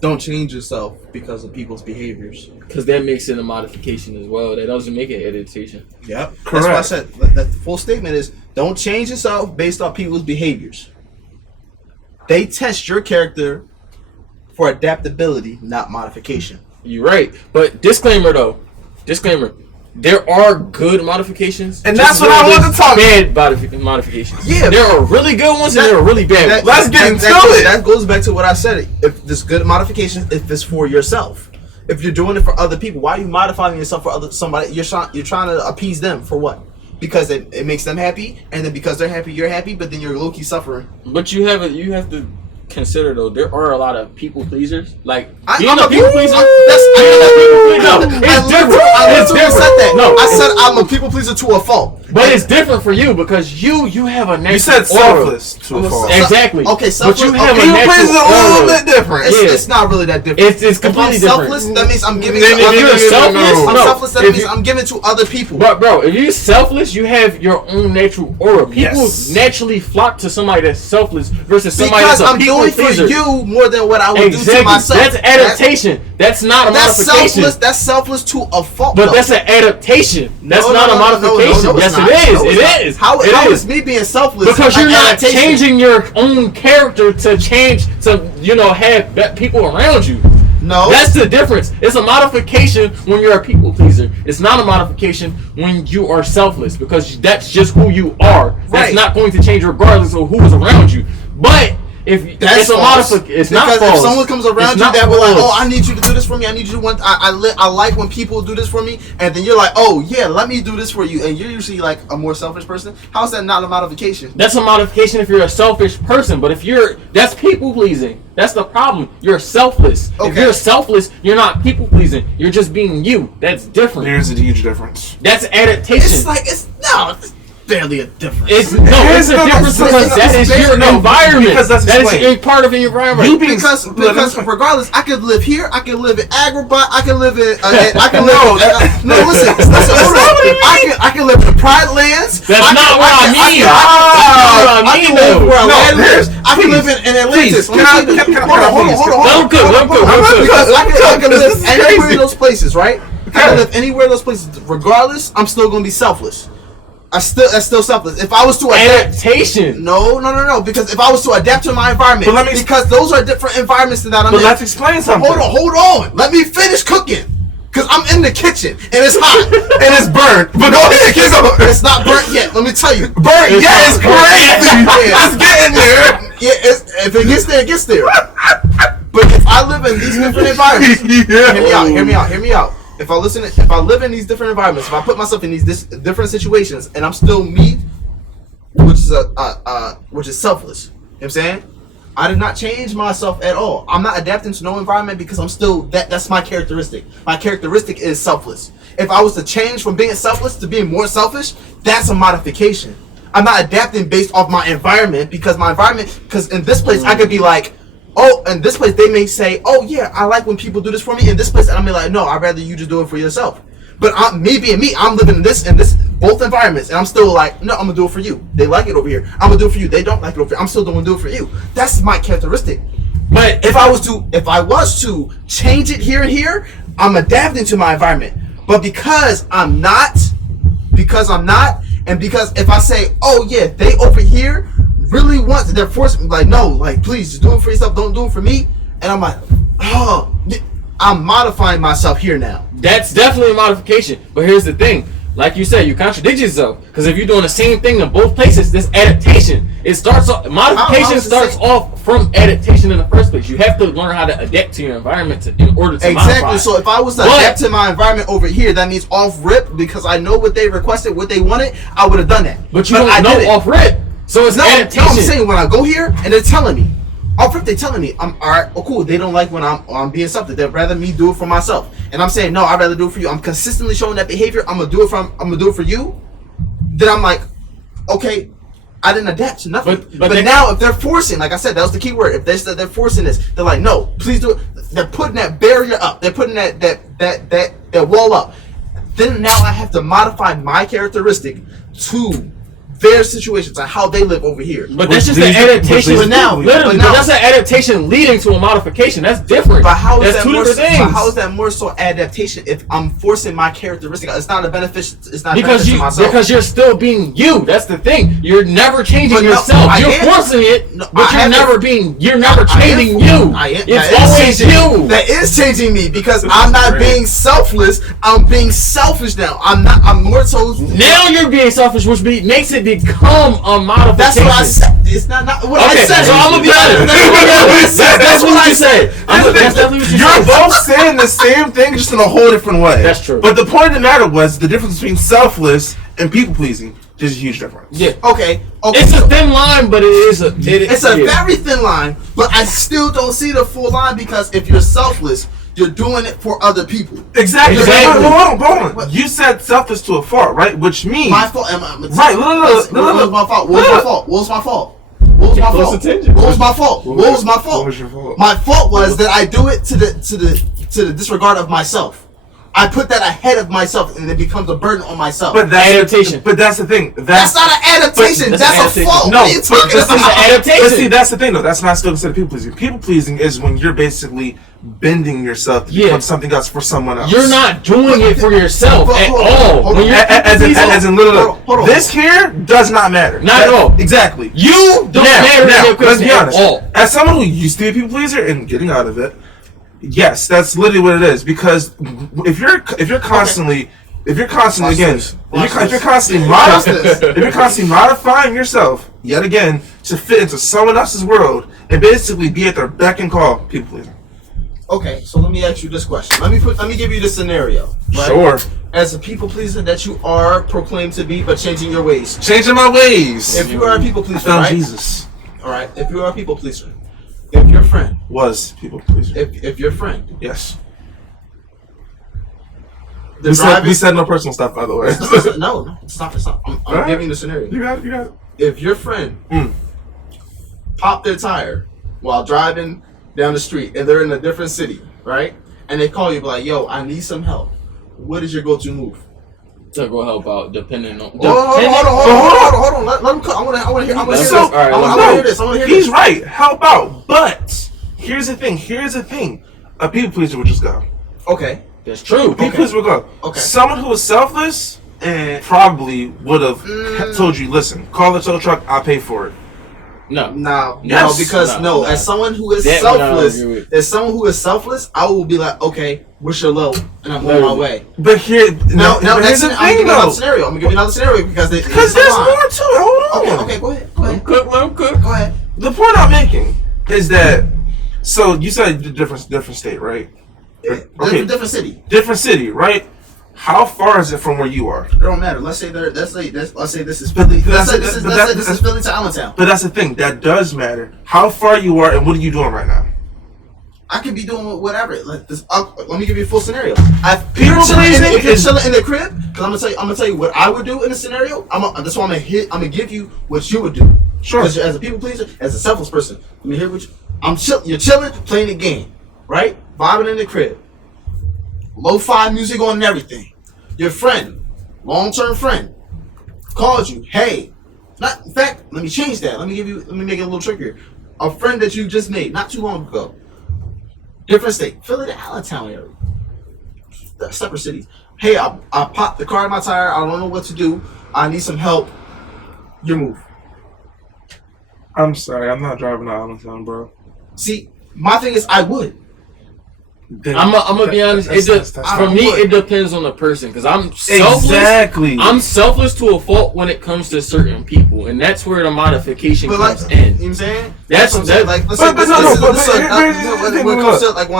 Don't change yourself because of people's behaviors. Because that makes it a modification as well. That doesn't make it adaptation. Yep. Correct. That's why I said the full statement is don't change yourself based on people's behaviors. They test your character for adaptability, not modification. You're right. But disclaimer though. Disclaimer. There are good modifications. And that's what I want to talk about. Bad modifications. Yeah. There are really good ones and there are really bad ones. Let's get into it. That goes back to what I said. If there's good modifications, if it's for yourself. If you're doing it for other people, why are you modifying yourself for somebody? You're trying to appease them for what? Because it makes them happy, and then because they're happy, you're happy, but then you're low-key suffering. But you have to consider though, there are a lot of people pleasers. Like I'm a people pleaser. It's different. It's different. Said that. No, I said I'm a people pleaser to a fault. But it's different for you because you have a natural. You said selfless to a fault. Exactly. Okay, selfless. But you have a people natural pleaser is a little bit different. It's not really that different. It's completely if I'm selfless, different. that means I'm giving. If you're selfless, I'm selfless. That means I'm giving to other people. But bro, if you're selfless, you have your own natural aura. People naturally flock to somebody that's selfless versus somebody that's a people pleaser. Because I'm doing for you more than what I would do to myself. That's adaptation. That's not a modification. That's selfless to a fault. But that's an adaptation. That's not a modification. Yes, it is. How is me being selfless? Because you're not changing your own character to change to have people around you. No, that's the difference. It's a modification when you're a people pleaser. It's not a modification when you are selfless because that's just who you are. That's not going to change regardless of who is around you. But if that's it's a modification, it's not false. If someone comes around you that will like, oh, I need you to do this for me. I need you to want. I like when people do this for me, and then you're like, oh yeah, let me do this for you, and you're usually like a more selfish person. How's that not a modification? That's a modification if you're a selfish person, but that's people pleasing. That's the problem. You're selfless. Okay. If you're selfless, you're not people pleasing. You're just being you. That's different. There's a huge difference. That's adaptation. It's barely a difference. It's a difference because that is your environment. Because that is part of your environment. Because regardless, I could live here. I could live in Agrabah. I can live in. I can live. Listen. I can live in the Pride Lands. That's not what I mean. I can live where I live. I can live in Atlantis. Hold on. I can live anywhere in those places, right? I can live anywhere in those places. Regardless, I'm still gonna be selfless. That's still selfless. If I was to adaptation. No. Because if I was to adapt to my environment, because those are different environments than that I'm in. But let's explain something. Hold on. Let me finish cooking. Cause I'm in the kitchen and it's hot and it's burnt. But go ahead, keep going. It's not burnt yet. Let me tell you. Burnt? It's crazy. It's getting there. Yeah. If it gets there, it gets there. But if I live in these different environments, hear me out. If I live in these different environments, if I put myself in these different situations, and I'm still me, which is selfless. You know what I'm saying? I did not change myself at all. I'm not adapting to no environment because I'm still that's my characteristic. My characteristic is selfless. If I was to change from being selfless to being more selfish, that's a modification. I'm not adapting based off my environment because in this place I could be like, oh, in this place they may say, oh yeah, I like when people do this for me. In this place, I'm like, no, I'd rather you just do it for yourself. But me being me, I'm living in this both environments, and I'm still like, no, I'm gonna do it for you. They like it over here. I'm gonna do it for you. They don't like it over here. I'm still gonna do it for you. That's my characteristic. But if I was to change it here and here, I'm adapting to my environment. But because I'm not, and because if I say, oh yeah, they over here really want to, they're forcing me, like, no, like, please just do it for yourself, don't do it for me. And I'm like, oh, I'm modifying myself here now. That's definitely a modification. But here's the thing. Like you said, you contradict yourself. Because if you're doing the same thing in both places, this adaptation. Modification starts off from adaptation in the first place. You have to learn how to adapt to your environment in order to modify. Exactly. So if I was to adapt to my environment over here, that means off rip, because I know what they requested, what they wanted, I would have done that. But you don't know off rip. So it's adaptation. No, I'm saying when I go here and they're telling me, off rip, they're telling me, I'm all right. Oh, cool. They don't like when I'm being something. They'd rather me do it for myself. And I'm saying, no, I'd rather do it for you. I'm consistently showing that behavior. I'm gonna do it for you. Then I'm like, okay, I didn't adapt to nothing. But now if they're forcing, like I said, that was the key word. If they said they're forcing this, they're like, no, please do it. They're putting that barrier up. They're putting that wall up. Then now I have to modify my characteristic to their situations and how they live over here. But that's just an adaptation. But now, literally, but that's an adaptation leading to a modification. That's different. But how is that's that two more? different things. But how is that more so adaptation if I'm forcing my characteristic? It's not a benefit. It's not because you're still being you. That's the thing. You're never changing yourself. You're forcing it, but you're never changing you. It's always you. That is changing me because I'm not being selfless. I'm being selfish now. I'm more so. Now you're being selfish, which makes it become a modification. That's what I said. It's not what I said. So I'm gonna be honest. That's what I said. You're both saying the same thing, just in a whole different way. That's true. But the point of the matter was the difference between selfless and people pleasing. There's a huge difference. Yeah. Okay. It's a thin line, but it's a very thin line. But I still don't see the full line because if you're selfless, you're doing it for other people. Exactly. Hold on. You said selfless to a fault, right? Which means my fault. Right. What was my fault? What was my fault? What was my fault? What was my fault? What was your fault? My fault was that I do it to the disregard of myself. I put that ahead of myself, and it becomes a burden on myself. But that's adaptation. But that's the thing. That's not an adaptation. That's a fault. No, what are you talking about? That's an adaptation. But see, that's the thing, though. That's not still considered people pleasing. People pleasing is when you're basically bending yourself to become something else for someone else. You're not doing it for yourself at all. As in literally, this here does not matter. Not at all. Exactly. You don't matter. Now, let's be honest. At all. As someone who used to be a people pleaser and getting out of it, yes, that's literally what it is. Because if you're constantly modifying yourself yet again to fit into someone else's world and basically be at their beck and call, people pleasing. Okay, so let me ask you this question. Let me give you the scenario. Right? Sure. As a people pleaser that you are proclaimed to be, but changing your ways. Changing my ways. If you are a people pleaser, I found right? Jesus. All right. If you are a people pleaser, if your friend was people pleaser. If your friend, yes. We said no personal stuff, by the way. No, stop. I'm giving you the scenario. You got it. If your friend popped their tire while driving down the street and they're in a different city, right? And they call you like, "Yo, I need some help." What is your go-to move? To go help out, depending on. Hold on. Let him cook. I want to hear. I want to hear this. He's right. Help out, but here's the thing. A people pleaser would just go. Okay. That's true. People pleaser would go. Okay. Someone who was selfless probably would have told you, "Listen, call the tow truck. I'll pay for it." No. Yes. Because as someone who is selfless, I will be like, okay, what's your low, and I'm on my way. But here's the thing, though. I'm gonna give you another scenario because there's more to it. Hold on. Okay, go ahead. Let him cook. Go ahead. The point I'm making is that, so you said different state, right? Yeah, okay. Different city, right? How far is it from where you are? It don't matter. Let's say this is Philly. Let's say this is Philly to Allentown. But that's the thing. That does matter. How far you are and what are you doing right now? I could be doing whatever. Like this. Let me give you a full scenario. If you're chilling in the crib, because I'm gonna tell you what I would do in a scenario. That's why I'm gonna give you what you would do. Sure. Because as a people pleaser, as a selfless person, let me hear what you're chilling, playing the game, right? Vibing in the crib. Lo-fi music on and everything. Your friend, long-term friend, calls you. Hey, in fact, let me change that. Let me make it a little trickier. A friend that you just made not too long ago. Different state, Philly to Allentown area. Separate cities. Hey, I popped the car in my tire. I don't know what to do. I need some help. Your move. I'm sorry, I'm not driving to Allentown, bro. See, my thing is, I would. I'm gonna be honest. For me, it depends on the person because I'm selfless. Exactly. I'm selfless to a fault when it comes to certain people, and that's where the modification comes in. You know what I'm saying? That's what I'm saying. Like, when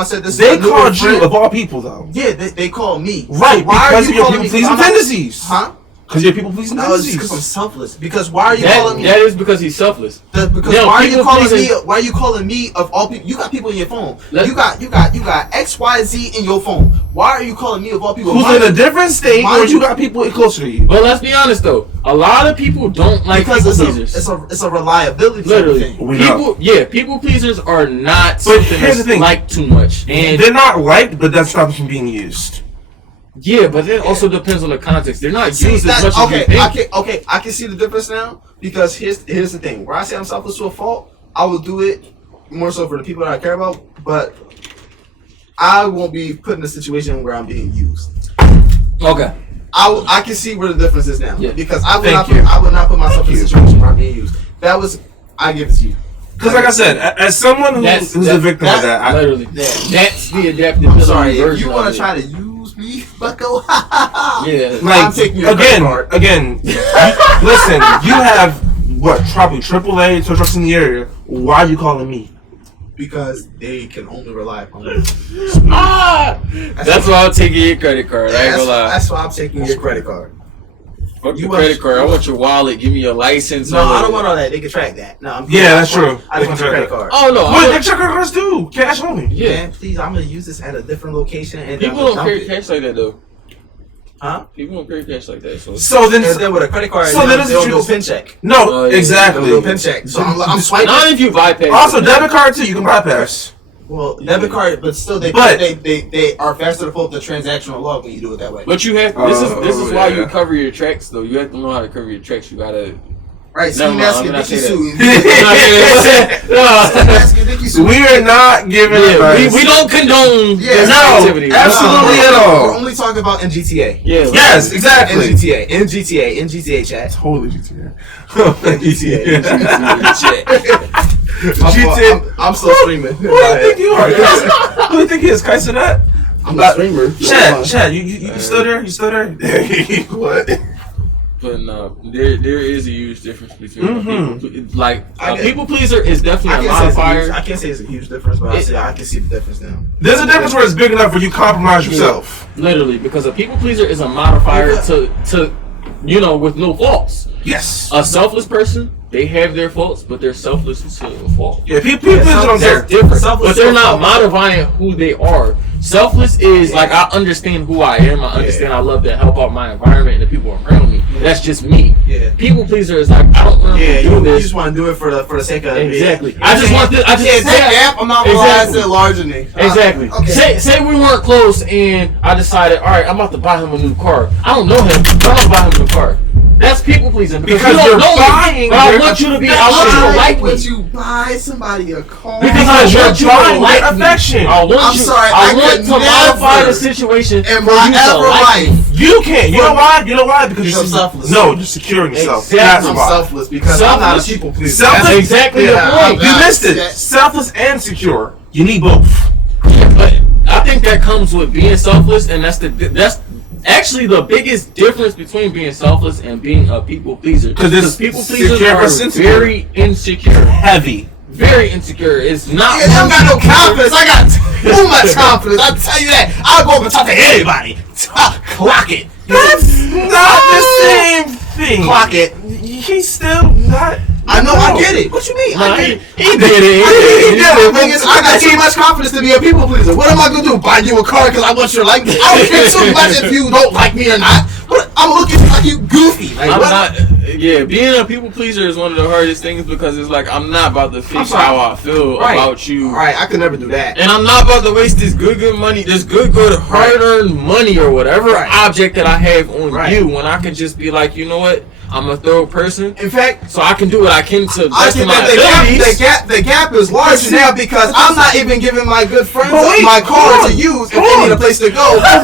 I said this, they called you of all people, though. Yeah, they called me. Right, because of your people pleasing tendencies. Huh? Because you're people pleasing tendencies. Because I'm selfless. Because why are you calling me? That is because he's selfless. Because why are you calling me? Why are you calling me of all people? You got people in your phone. You got XYZ in your phone. Why are you calling me of all people? Who's in a different state, or you got people closer to you? But let's be honest though, a lot of people don't like people pleasers. It's a reliability thing. People pleasers are not something that's liked too much, and they're not liked, but that's not from being used. Yeah, but it also depends on the context. They're not used as much as okay, you think. I can see the difference now because here's the thing. Where I say I'm selfless to a fault, I will do it more so for the people that I care about, but I won't be put in a situation where I'm being used. Okay. I can see where the difference is now because I would not put myself in a situation where I'm being used. I give it to you. Because like I said, as someone who's a victim of that, literally, that's the adaptability. I'm sorry, if version you want of to it. try to use me, bucko. Yeah. like I'm taking your again. Listen, you have what? Probably AAA tow trucks in the area. Why are you calling me? Because they can only rely upon me. That's why I'm taking your credit card. I ain't gonna lie. That's why I'm taking your credit card. Fuck your credit card. I want your wallet. Give me your license. No, I don't want all that. They can track that. No, that's true. I just want your credit card. Oh no. What? They check credit cards too. Cash only. Yeah. Man, please, I'm gonna use this at a different location. And People don't carry cash like that though. Huh? People don't carry cash like that. So then with a credit card, so then they'll do a pin check. No, exactly. They'll do a pin check. So I'm swiping. Not if you bypass. Also, debit card too. You can bypass. Well, debit card, but still, they are faster to pull up the transactional log when you do it that way. But you have this is why you cover your tracks though. You have to know how to cover your tracks. You gotta. Right, so you asking Dickie Sue. We are not giving advice. We don't condone this activity. Absolutely at all. We're only talking about NGTA. Yeah. Yes, exactly. NGTA, chat. Totally GTA. GTA. I'm still streaming. Who do you think you are? Who do you think he is? Kaisa that? I'm a streamer. Chad, you still there? You still there? What? But no, there is a huge difference between people pleaser is definitely a modifier. I can't say it's a huge difference, but I can see the difference now. There's a difference where it's big enough where you compromise yourself. Literally, because a people pleaser is a modifier to with no faults. Yes. A selfless person, they have their faults, but they're selfless to a fault. Yeah, people don't care. Different, but they're not modifying who they are. Selfless is like I understand who I am. I understand I love to help out my environment and the people around me. That's just me. Yeah. People pleaser is like I don't want to do this. You just want to do it for the sake of exactly. I just want this. I'm not realizing it larger than exactly. Okay. Say we weren't close and I decided, all right, I'm about to buy him a new car. I don't know him, but I'm gonna buy him a new car. That's people pleasing because you don't know me. But I want you to be. I want you to like me. Would you buy somebody a car? Because I want you to like affection. I want to modify the situation in my ever life. You can't. You know why? Because you're selfless. No, you're securing yourself. Exactly. I'm selfless because I'm not a people pleaser. That's exactly the point. You missed it. Selfless and secure. You need both. But I think that comes with being selfless, and that's actually the biggest difference between being selfless and being a people pleaser. Because people pleasers are very insecure. Heavy. Very insecure. It's not. I don't got no confidence. I got too much confidence. I tell you that. I'll go up and talk to anybody. Clock it. That's not the same thing. Clock it. He's still not. I know. I get it. What you mean? I get it. He did it. I got too much confidence to be a people pleaser. What am I gonna do? Buy you a car because I want you to like me? I don't care too much if you don't like me or not. But I'm looking like you goofy. Like, I'm not. Yeah, being a people pleaser is one of the hardest things because it's like I'm not about to fix how I feel about you. Right, I could never do that. And I'm not about to waste this good money, this good hard-earned money or whatever object that I have on you when I can just be like, you know what? I'm a thorough person. In fact, so I can do what I can to best of my abilities. The gap is large now because I'm not even giving my good friends my car to use if they need a place to go. Because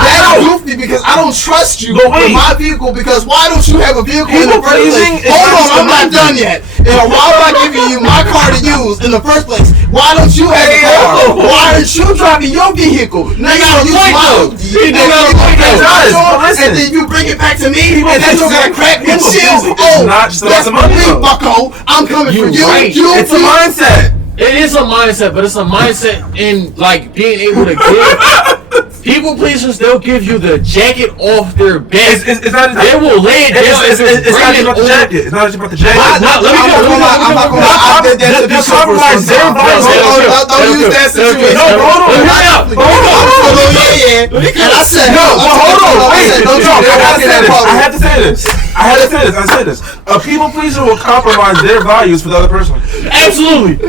that's goofy because I don't trust you with my vehicle because why don't you have a vehicle in the first place? Hold on, I'm not done yet. And why am I giving you my car to use in the first place? Why don't you have a car? Why aren't you driving your vehicle? Now you gotta use mine. And then you bring it back to me and then you gotta crack and chill. Oh, that's me, bucko. I'm coming for you. It's a mindset. It is a mindset, but it's a mindset in like being able to give. People pleasers, they'll give you the jacket off their back. They will lay it down. It's not just about the jacket. It's not just about the jacket. I'm not gonna lie. I did that to be compromise their values. Don't use that situation. No, hold on. Because I said no. Hold on. Wait. I had to say this. A people pleaser will compromise their values for the other person. Absolutely.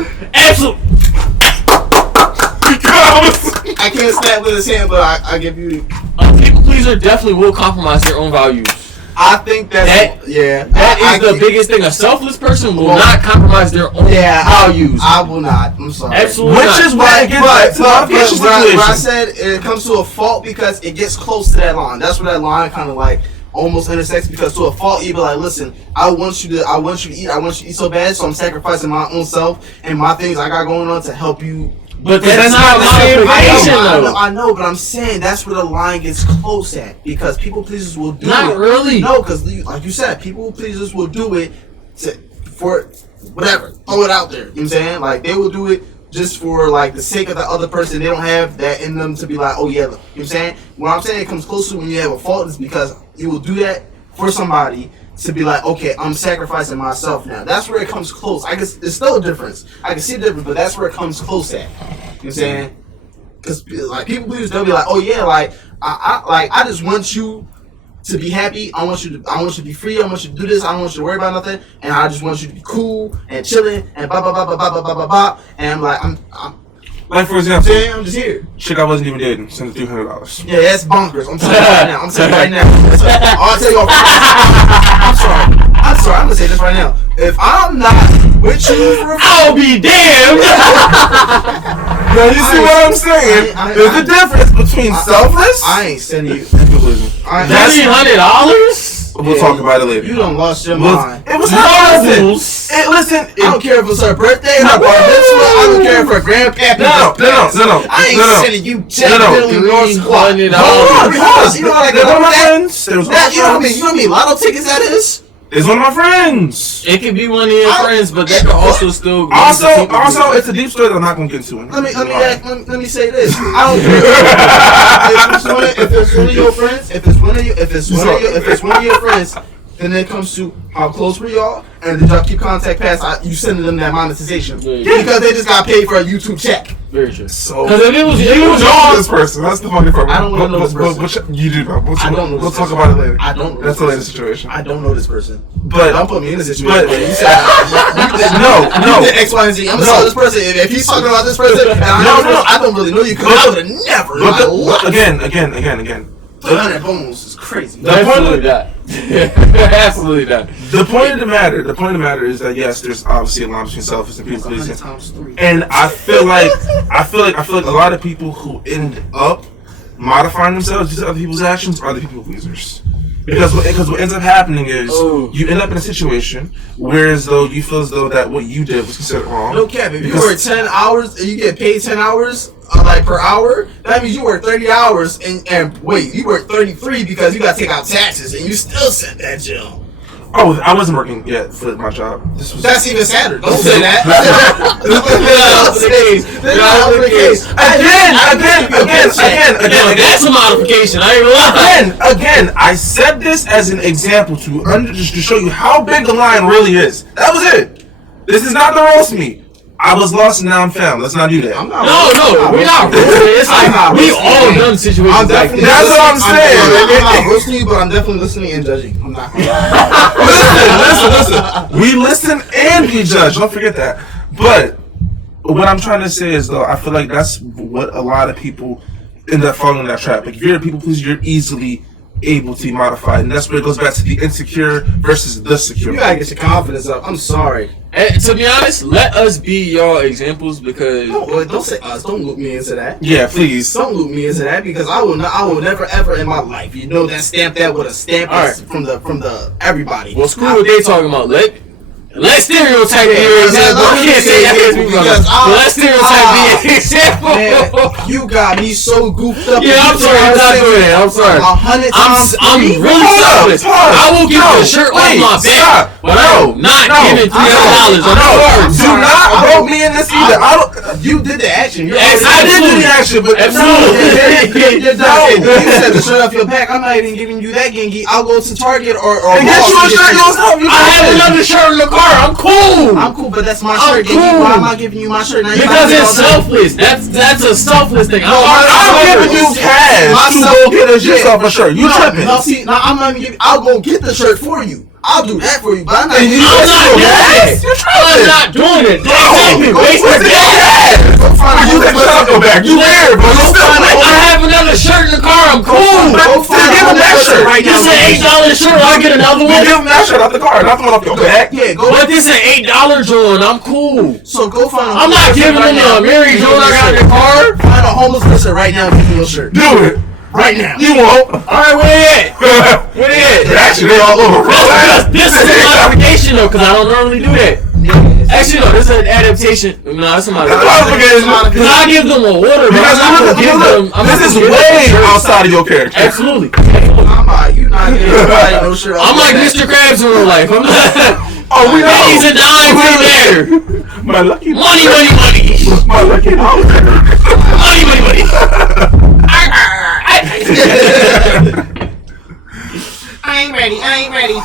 I I can't snap with his hand, but I give you. A people pleaser definitely will compromise their own values. I think that is the biggest thing. A selfless person will not compromise their own values. I will not. I'm sorry. Absolutely Which not. is why it gets back to modification situation. What I said, it comes to a fault because it gets close to that line. That's where that line kind of like almost intersects, because to a fault you be like, listen, I want you to eat so bad, so I'm sacrificing my own self and my things I got going on to help you. But that's not modification, though. I know, but I'm saying that's where the line gets close at, because people pleasers will do it. Not really. No, because like you said, people pleasers will do it for whatever, throw it out there. You know what I'm saying? Like they will do it just for like the sake of the other person. They don't have that in them to be like, oh yeah, you know what I'm saying? What I'm saying, it comes closer when you have a fault is because you will do that for somebody to be like, okay, I'm sacrificing myself now. That's where it comes close. I guess there's still a difference. I can see the difference, but that's where it comes close at. You know what I'm saying? Because like people please, they'll be like, oh yeah, like I just want you to be happy. I want you to be free. I want you to do this. I don't want you to worry about nothing. And I just want you to be cool and chilling and blah blah blah blah blah blah blah blah blah. And I'm like, I'm like, for example, I'm just here. Chick I wasn't even dating, sent $300. Yeah, that's bonkers. I'm telling you right now. I'll tell you I'm sorry. I'm gonna say this right now. If I'm not with you for I'll be damned. Now you see what I'm saying? There's a difference between selfless. I ain't sending you $300. We'll talk about it later. You done lost your mind. It was not. Listen. I don't care if it's her birthday, her bar mitzvah. I don't care if her grandpappy. No. I ain't sending you $10 $300. You know what I got one of my that? friends. You know what I mean? Lotto tickets that is. It's one of my friends. It could be one of your friends, but they could also still. Also, it's a deep story that I'm not gonna get into. Let me say this. I don't care if it's one of your friends. If it's one of your friends, then it comes to how close were y'all, and did y'all keep contact past you sending them that monetization? Yeah. Because they just got paid for a YouTube check. Very true. So, because if it was you know this person. That's the funny part. I don't know this person. You do know. I don't know. We'll talk about it later. I don't know. That's the latest situation. I don't know this person. But don't put me in a situation. But you said no. You did X, Y, and Z. I'm gonna tell this person if he's talking about this person. And I don't really know you because I would have never. Again. The 100 bones is crazy. Absolutely not. Absolutely not. The point of the matter is that yes, there's obviously a line between selfish and people pleasing. And I feel like a lot of people who end up modifying themselves due to other people's actions are the people pleasers. Because what ends up happening is you end up in a situation whereas though you feel as though that what you did was considered wrong. No cap. If you work 10 hours and you get paid 10 hours like per hour, that means you work 30 hours and wait, you work 33 because you got to take out taxes and you still sent that Jill. Oh, I wasn't working yet for my job. That's even sadder. Don't say that. Again. That's a modification. I ain't gonna lie. Again. I said this as an example just to show you how big the line really is. That was it. This is not the roast me. I was lost and now I'm found. Let's not do that. No, we're not roasting. It's like we all done situations like this. That's what I'm saying. I'm not roasting you, but I'm definitely listening and judging. I'm not. Listen. We listen and we judge. Don't forget that. But what I'm trying to say is, though, I feel like that's what a lot of people end up falling in that trap. Like, if you're a people pleaser, you're easily able to be modified, and that's where it goes back to the insecure versus the secure. You gotta get your confidence up. I'm sorry. And to be honest, let us be your examples because don't say us. Don't loop me into that. Yeah, please. Don't loop me into that because I will never ever in my life. You know that stamp that with a stamp from the everybody. Well, screw what they talking about. Let's stereotype your example. I can't say that because let's stereotype the example. Man, you got me so goofed up. Yeah, I'm sorry. 100 times. I'm really selfless. I will give the shirt off my back, but I'm not giving $300. Do not vote me in this either. You did the action. I did do the action, but absolutely. You said the shirt off your back. I'm not even giving you that gengi. I'll go to Target or get you a shirt yourself. I have another shirt in the car. I'm cool, but that's my shirt. Cool. Why am I giving you my shirt? Now because it's selfless. That's a selfless thing. I'm giving you cash to go get yourself a shirt. You tripping? No, see, now I'm not even giving. I'll go get the shirt for you. I'll do that for you, but I'm not. I'm not doing it. They make me waste my gas. You can shut up, go back. You there, but you still I have another shirt in the car. I'm cool. Give him that shirt right now. This is an $8 shirt. I get another one. Give him that shirt out the car, not the one off your back. Yeah, go. But this is an $8 joint. I'm cool. So go find. I'm not giving them the Mary joint I got in the car. Find a homeless person right now and give me your shirt. Do it. Right now. You won't. Alright, where they at? Where they at? Actually, they're all over. This is a modification though, because I don't normally do that. Actually, no, this is an adaptation. No, that's a modification. Because I give them a order, but I'm not going to give them. This is way outside of your character. Absolutely. I'm like, you not getting no shirt. I'm like Mr. Krabs in real life. I'm not. Oh, we know. Pennies and dimes in there. My lucky. Money, money, money. My lucky. Money, money, money. I ain't ready.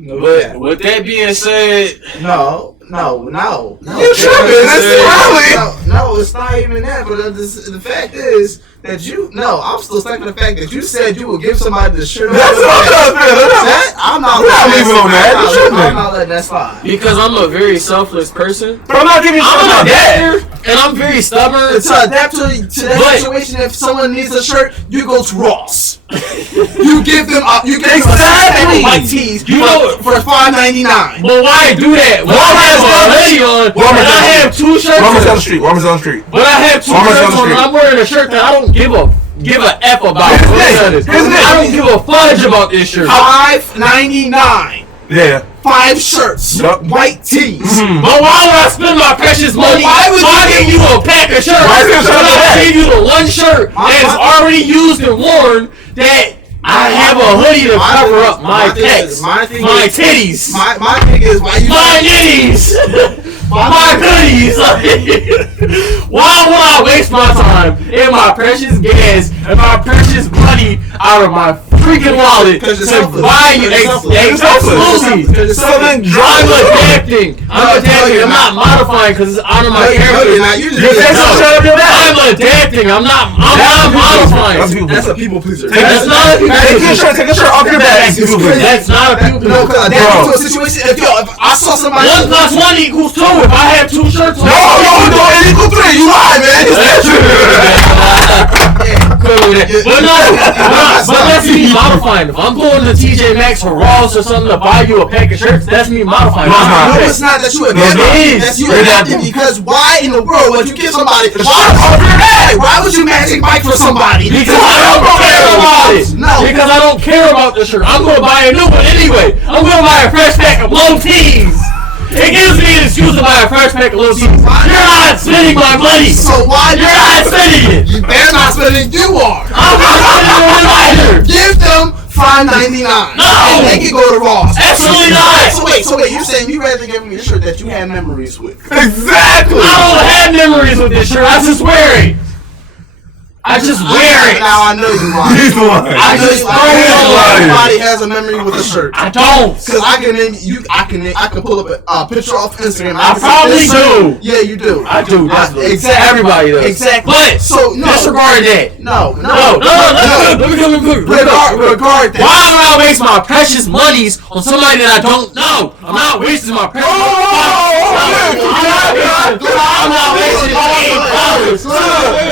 But with that being said, No. You tripping? That's early. No, it's not even that. But the fact is that I'm still stuck on the fact that you said you would give somebody the shirt. That's what I'm not leaving on that. You tripping? I'm not letting that slide. because I'm a very selfless person, But I'm not giving you I'm something an like that. adapter, and I'm very stubborn. To adapt to that situation, if someone needs a shirt, you go to Ross. You give them you get Exactly. white tees You know- for $5.99. But why do that? Why have a hoodie on? Walmart's And I down the have two shirts. Walmart's down on. the street. Walmart's down the street. But I have two Walmart's down shirts the on. street. And I'm wearing a shirt that I don't give a F about. Here's the thing. I don't give a fudge about this shirt. $5.99. Yeah. 5 shirts. Yup. White tees. But why would I spend my precious money? why would you give you a pack of shirts? Why is it But so I bad? give you the one shirt that's already used and worn that I have a hoodie to cover up my pecs, my titties, My thing is why you my nitties, my goodies. Why would I waste my time and my precious gas and my precious money out of my freaking wallet Because you're to selfless. buy you? Because Absolutely. So then I'm adapting. I'm not modifying because it's out of my character. I'm adapting. I'm not modifying. That's a people pleaser. That's not a Take a shirt off your back. That's not a people No, pleaser. because adapting to a situation. If I saw somebody. 1 plus 1 equals 2. If I have 2 shirts on. No, it equals 3. You lied, man. It's not But that's me modifying. If I'm going to TJ Maxx or Ross or something to buy you a pack of shirts, that's me modifying. No, it's not that you adapting. It is. That's you adapting because why in the world would you give somebody? Why would you magic Mike for somebody? Because I don't care about it. No. Because I don't care about the shirt. I'm going to buy a new one anyway. I'm going to buy a fresh pack of low tees. It gives me an excuse to buy a fresh pack of low tees. You're not spending my money. So why You're not spending it. They're not spending. You are. I'm not spending it either. Give them $5.99. No. And they can go to Ross. Absolutely not. So wait. You're saying you rather give me a shirt that you have memories with? Exactly. I don't have memories with this shirt. I just wear it. I just wear it. Now I know you are. He's lying. I just throw it lying. Everybody has a memory with a shirt. I don't. Cause I can pull up a picture off Instagram. I probably do. Yeah, you do. I do. Exactly. Everybody does. Exactly. But So no. disregard that. No. Let me come. Regard that. Why would I waste my precious monies on somebody that I don't know? I'm not wasting my precious I'm not wasting $8.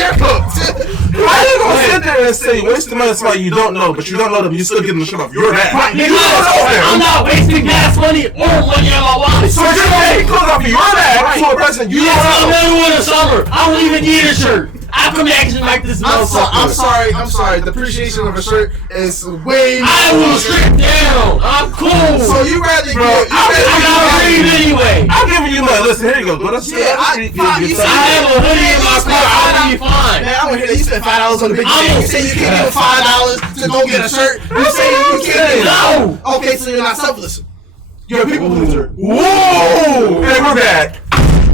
How you gonna sit there and say wasting money on somebody you don't know, but you don't know them, you still getting the shit off your back? I'm not wasting gas money or money on my wallet. So you're taking clothes off of your back to a person you don't I'm know. never in the summer. I don't even need a shirt. I come acting like this motherfucker. I'm sorry. The appreciation of a shirt is way more. I will strip down. I'm cool. So you rather Bro, get. I gotta read anyway. I'm giving you money. Listen, here you go. Go to the Yeah, street. I have a hoodie in my car. I'll be fine. Man, I want to hear that you spent $5 on the big I'm thing. You say you can't give $5 to go get a shirt. You say you can't. No. Okay, so you're not selfless. You're a people pleaser. Whoa! Hey, we're back.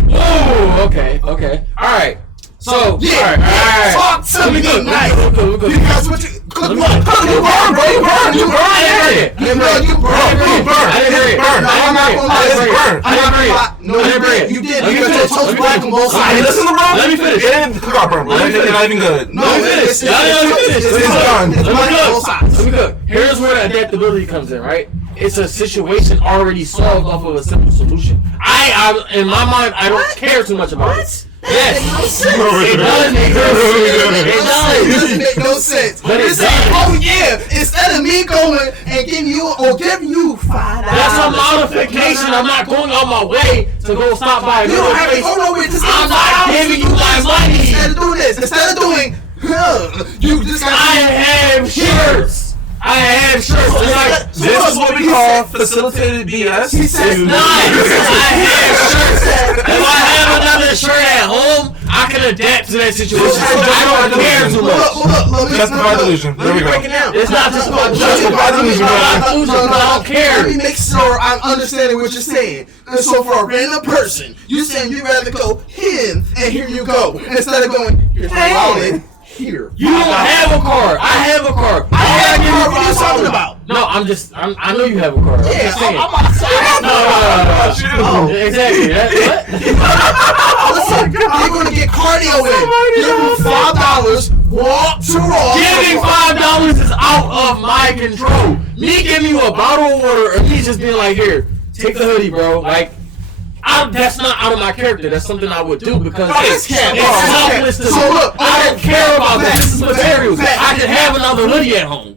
Oh, okay. All right. So, Yeah, all right. talk to me tonight. Look. Because what you Cause you burn, bro. You burn. You burn. I didn't burn. You did. Because your toast black on both sides. Listen, bro. Let me finish. It didn't cook out, bro. It's not even good. No, it's done. Let me cook. Here's where the adaptability comes in, right? It's a situation already solved off of a simple solution. In my mind, I don't care too much about it. Yes, it does make no sense. It doesn't make no sense. But it's oh yeah, instead of me going and giving you $5, that's a modification. I'm not going on my way to go stop by. You don't have to go nowhere. I'm not giving you my money. Instead of doing this, you just got. I have shirts. It's like, this is what we call facilitated BS. He said not. I have shirts. If I have another shirt at home, I can adapt to that situation. I don't care too much. Justify delusion. There we go. It's not just about justify delusion. I don't care. Let me make sure I'm understanding what you're saying. And so for a random person, you're saying you'd rather go in and here you go instead of going here's my wallet. Here. You don't have a car. I have a car. I have a car. What are you talking about? No, I know you have a car. Yeah, I'm outside. No. Exactly. Listen, you're going to get cardio in. Give me $5. Walk to Raw. Giving $5 is out of my control. Me giving you a bottle of water or me just being like, here, take the hoodie, bro. Like, that's not out of my character. That's something I would do because it's selfless to me. So look, I don't care about that. This is materials. I can have another hoodie at home.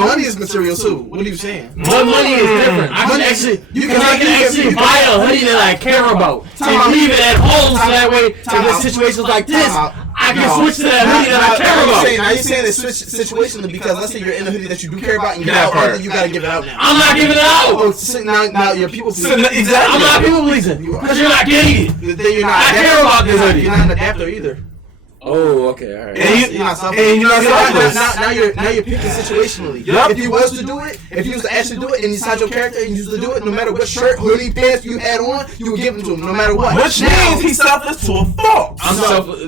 Money is material too. What are you saying? My money is different. I can actually buy a hoodie that I care about and leave it at home so that way in situations like this, I can switch to that hoodie that I care about. Now you're saying it's situationally because let's say you're in a hoodie that you do care about and you gotta give it out now. I'm not giving it out. Now you're people pleasing. Exactly. I'm not people pleasing because you're not getting it. Then you're not. I care about this hoodie. You're not an adapter either. Oh, okay, all right. And you're not selfless. Now you're picking situationally. Yep. If you was to do it, if you was to actually do it and inside your character and you used to do it, no matter what shirt, hoodie, pants you had on, you would give them to him no matter what. Which means he's selfless to a fault.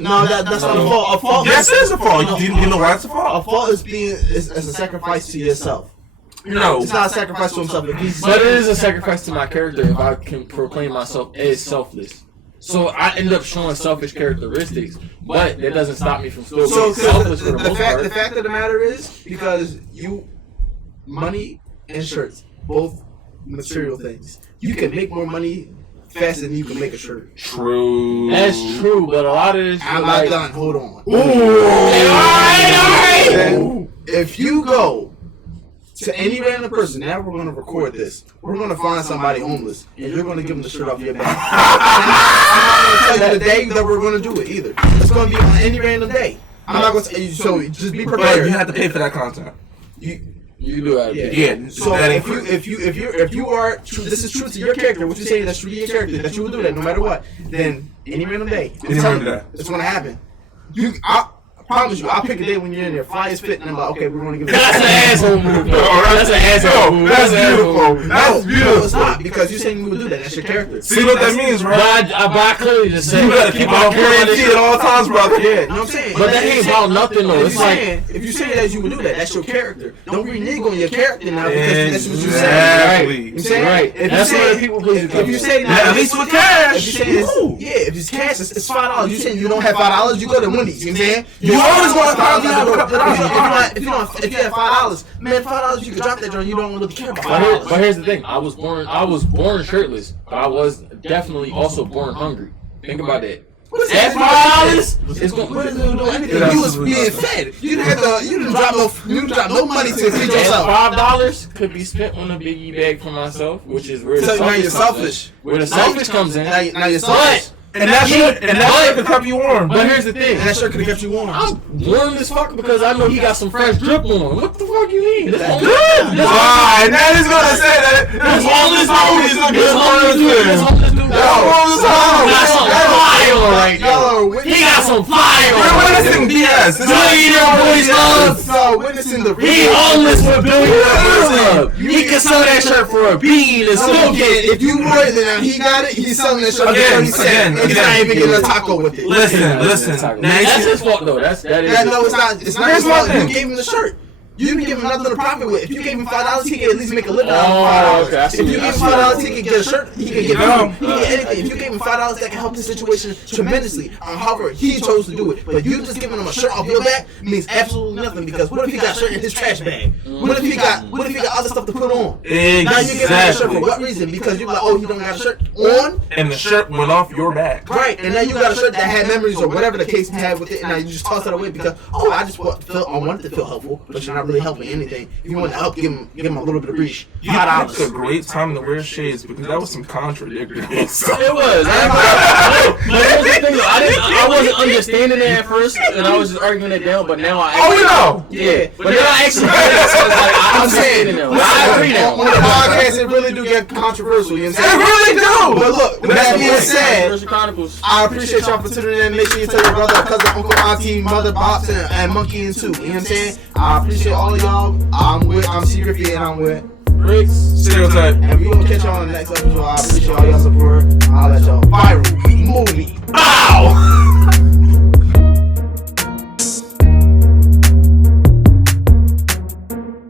No, that's not a fault. A fault. Yes, it is a fault. You know why it's a fault? A fault is a sacrifice to yourself. No, it's not a sacrifice to himself. But it is a sacrifice to my character if I can proclaim myself as selfless. So I end up showing selfish characteristics, but that doesn't stop me from still being selfless for the most part. The fact of the matter is, because money and shirts, both material things, you can make more money faster than you can make a shirt. True. That's true, but a lot of this. I'm not done. Hold on. All right. If you go to any random person, now we're going to record this. We're going to find somebody homeless, and you're going to give them the shirt off your back. I'm not going to tell you the day that we're going to do it either. It's going to be on any random day. I'm not going to tell you, so just be prepared. But you have to pay for that content. You do have to. Yeah. So if you are true, this is true to your character. What you say that's true to your character, that you will do that no matter what. Then any random day, it's going to happen. I promise you, I'll pick a day when you're in there, fly is fit, and I'm like, okay, we're going to give it. That's an asshole move. That's an asshole move. That's beautiful. That's beautiful. No, it's not, because you're saying you would do that. That's your character. See what that means, bro? But I clearly just said you gotta keep on guarantee at all times, brother. Yeah, you know what I'm saying? But that ain't about nothing, though. It's like, if you say that you would do that, that's your character. Don't renege on your character now because that's what you say. Exactly. You saying? Right. That's what people please. If you say at least with cash. If you say if it's cash, it's $5. You saying you don't have $5, you go to Wendy's. You know what I'm saying? You always want $5. If you have $5, man, $5 you can drop that joint. You don't really care about $5. But here's the thing: I was born shirtless, but I was definitely also born hungry. Think about that. At $5, it's going. What is it doing? Anything? You was being fed. You didn't drop no money to feed yourself. $5 could be spent on a biggie bag for myself, which is where you're selfish. Where the selfish comes in. Now you're selfish. And that shirt could keep you warm. But here's the thing. And that shirt could have kept you warm. I'm warm as fuck because I know he got some fresh drip on. What the fuck you mean? This good. Why? Now he's gonna say that. This homeless dude is a good person. He got some on fire. We're witnessing BS. Billionaire Boys Club. So witnessing the He homeless with Billionaire Boys Club. He can sell that shirt for a bean and still get it. If you more than he got it, he's selling that shirt for 30 cents. And he's not even getting a taco with it. Listen. That's his fault though. That is. No, it's not. It's not his fault. You gave him the shirt. You didn't give him nothing to profit with. If you gave him $5, he could at least make a living out of $5. Okay, If you gave him $5, he could get a shirt. He could get food. He could get anything. If you gave him $5, that can help the situation tremendously. However, he chose to do it. But you just giving him a shirt off your back means absolutely nothing. Because what if he got a shirt in his trash bag? What if he got other stuff to put on? Exactly. Now you're giving him a shirt for what reason? Because you're like, oh, he don't got a shirt on. And the shirt went off your back. Right, and now you got a shirt that had memories or whatever the case you had with it, and now you just toss it away because I wanted to feel helpful, but you're not really helping anything. If you want to help, give him a little bit of breach. You picked a great time to wear shades because that was some contradictory. So. It was. But here's the thing though, I wasn't understanding it at first, and I was just arguing it down. But now I. Oh, you know. Yeah, but now I actually get it. So it's like I'm saying it now. I agree now. On the podcast, it really do get controversial. You know what I'm It saying? really do. But look, with that being said, Chronicles. I appreciate y'all for tuning in. Make sure you tell your brother, cousin, uncle, auntie, mother, pops, and monkey and too. You know what I'm saying? I appreciate all of y'all. I'm Secretly, and I'm with Bricks. Stereotype. and we gonna catch y'all on the next episode. I appreciate all y'all support. I'll let y'all viral movie. Ow!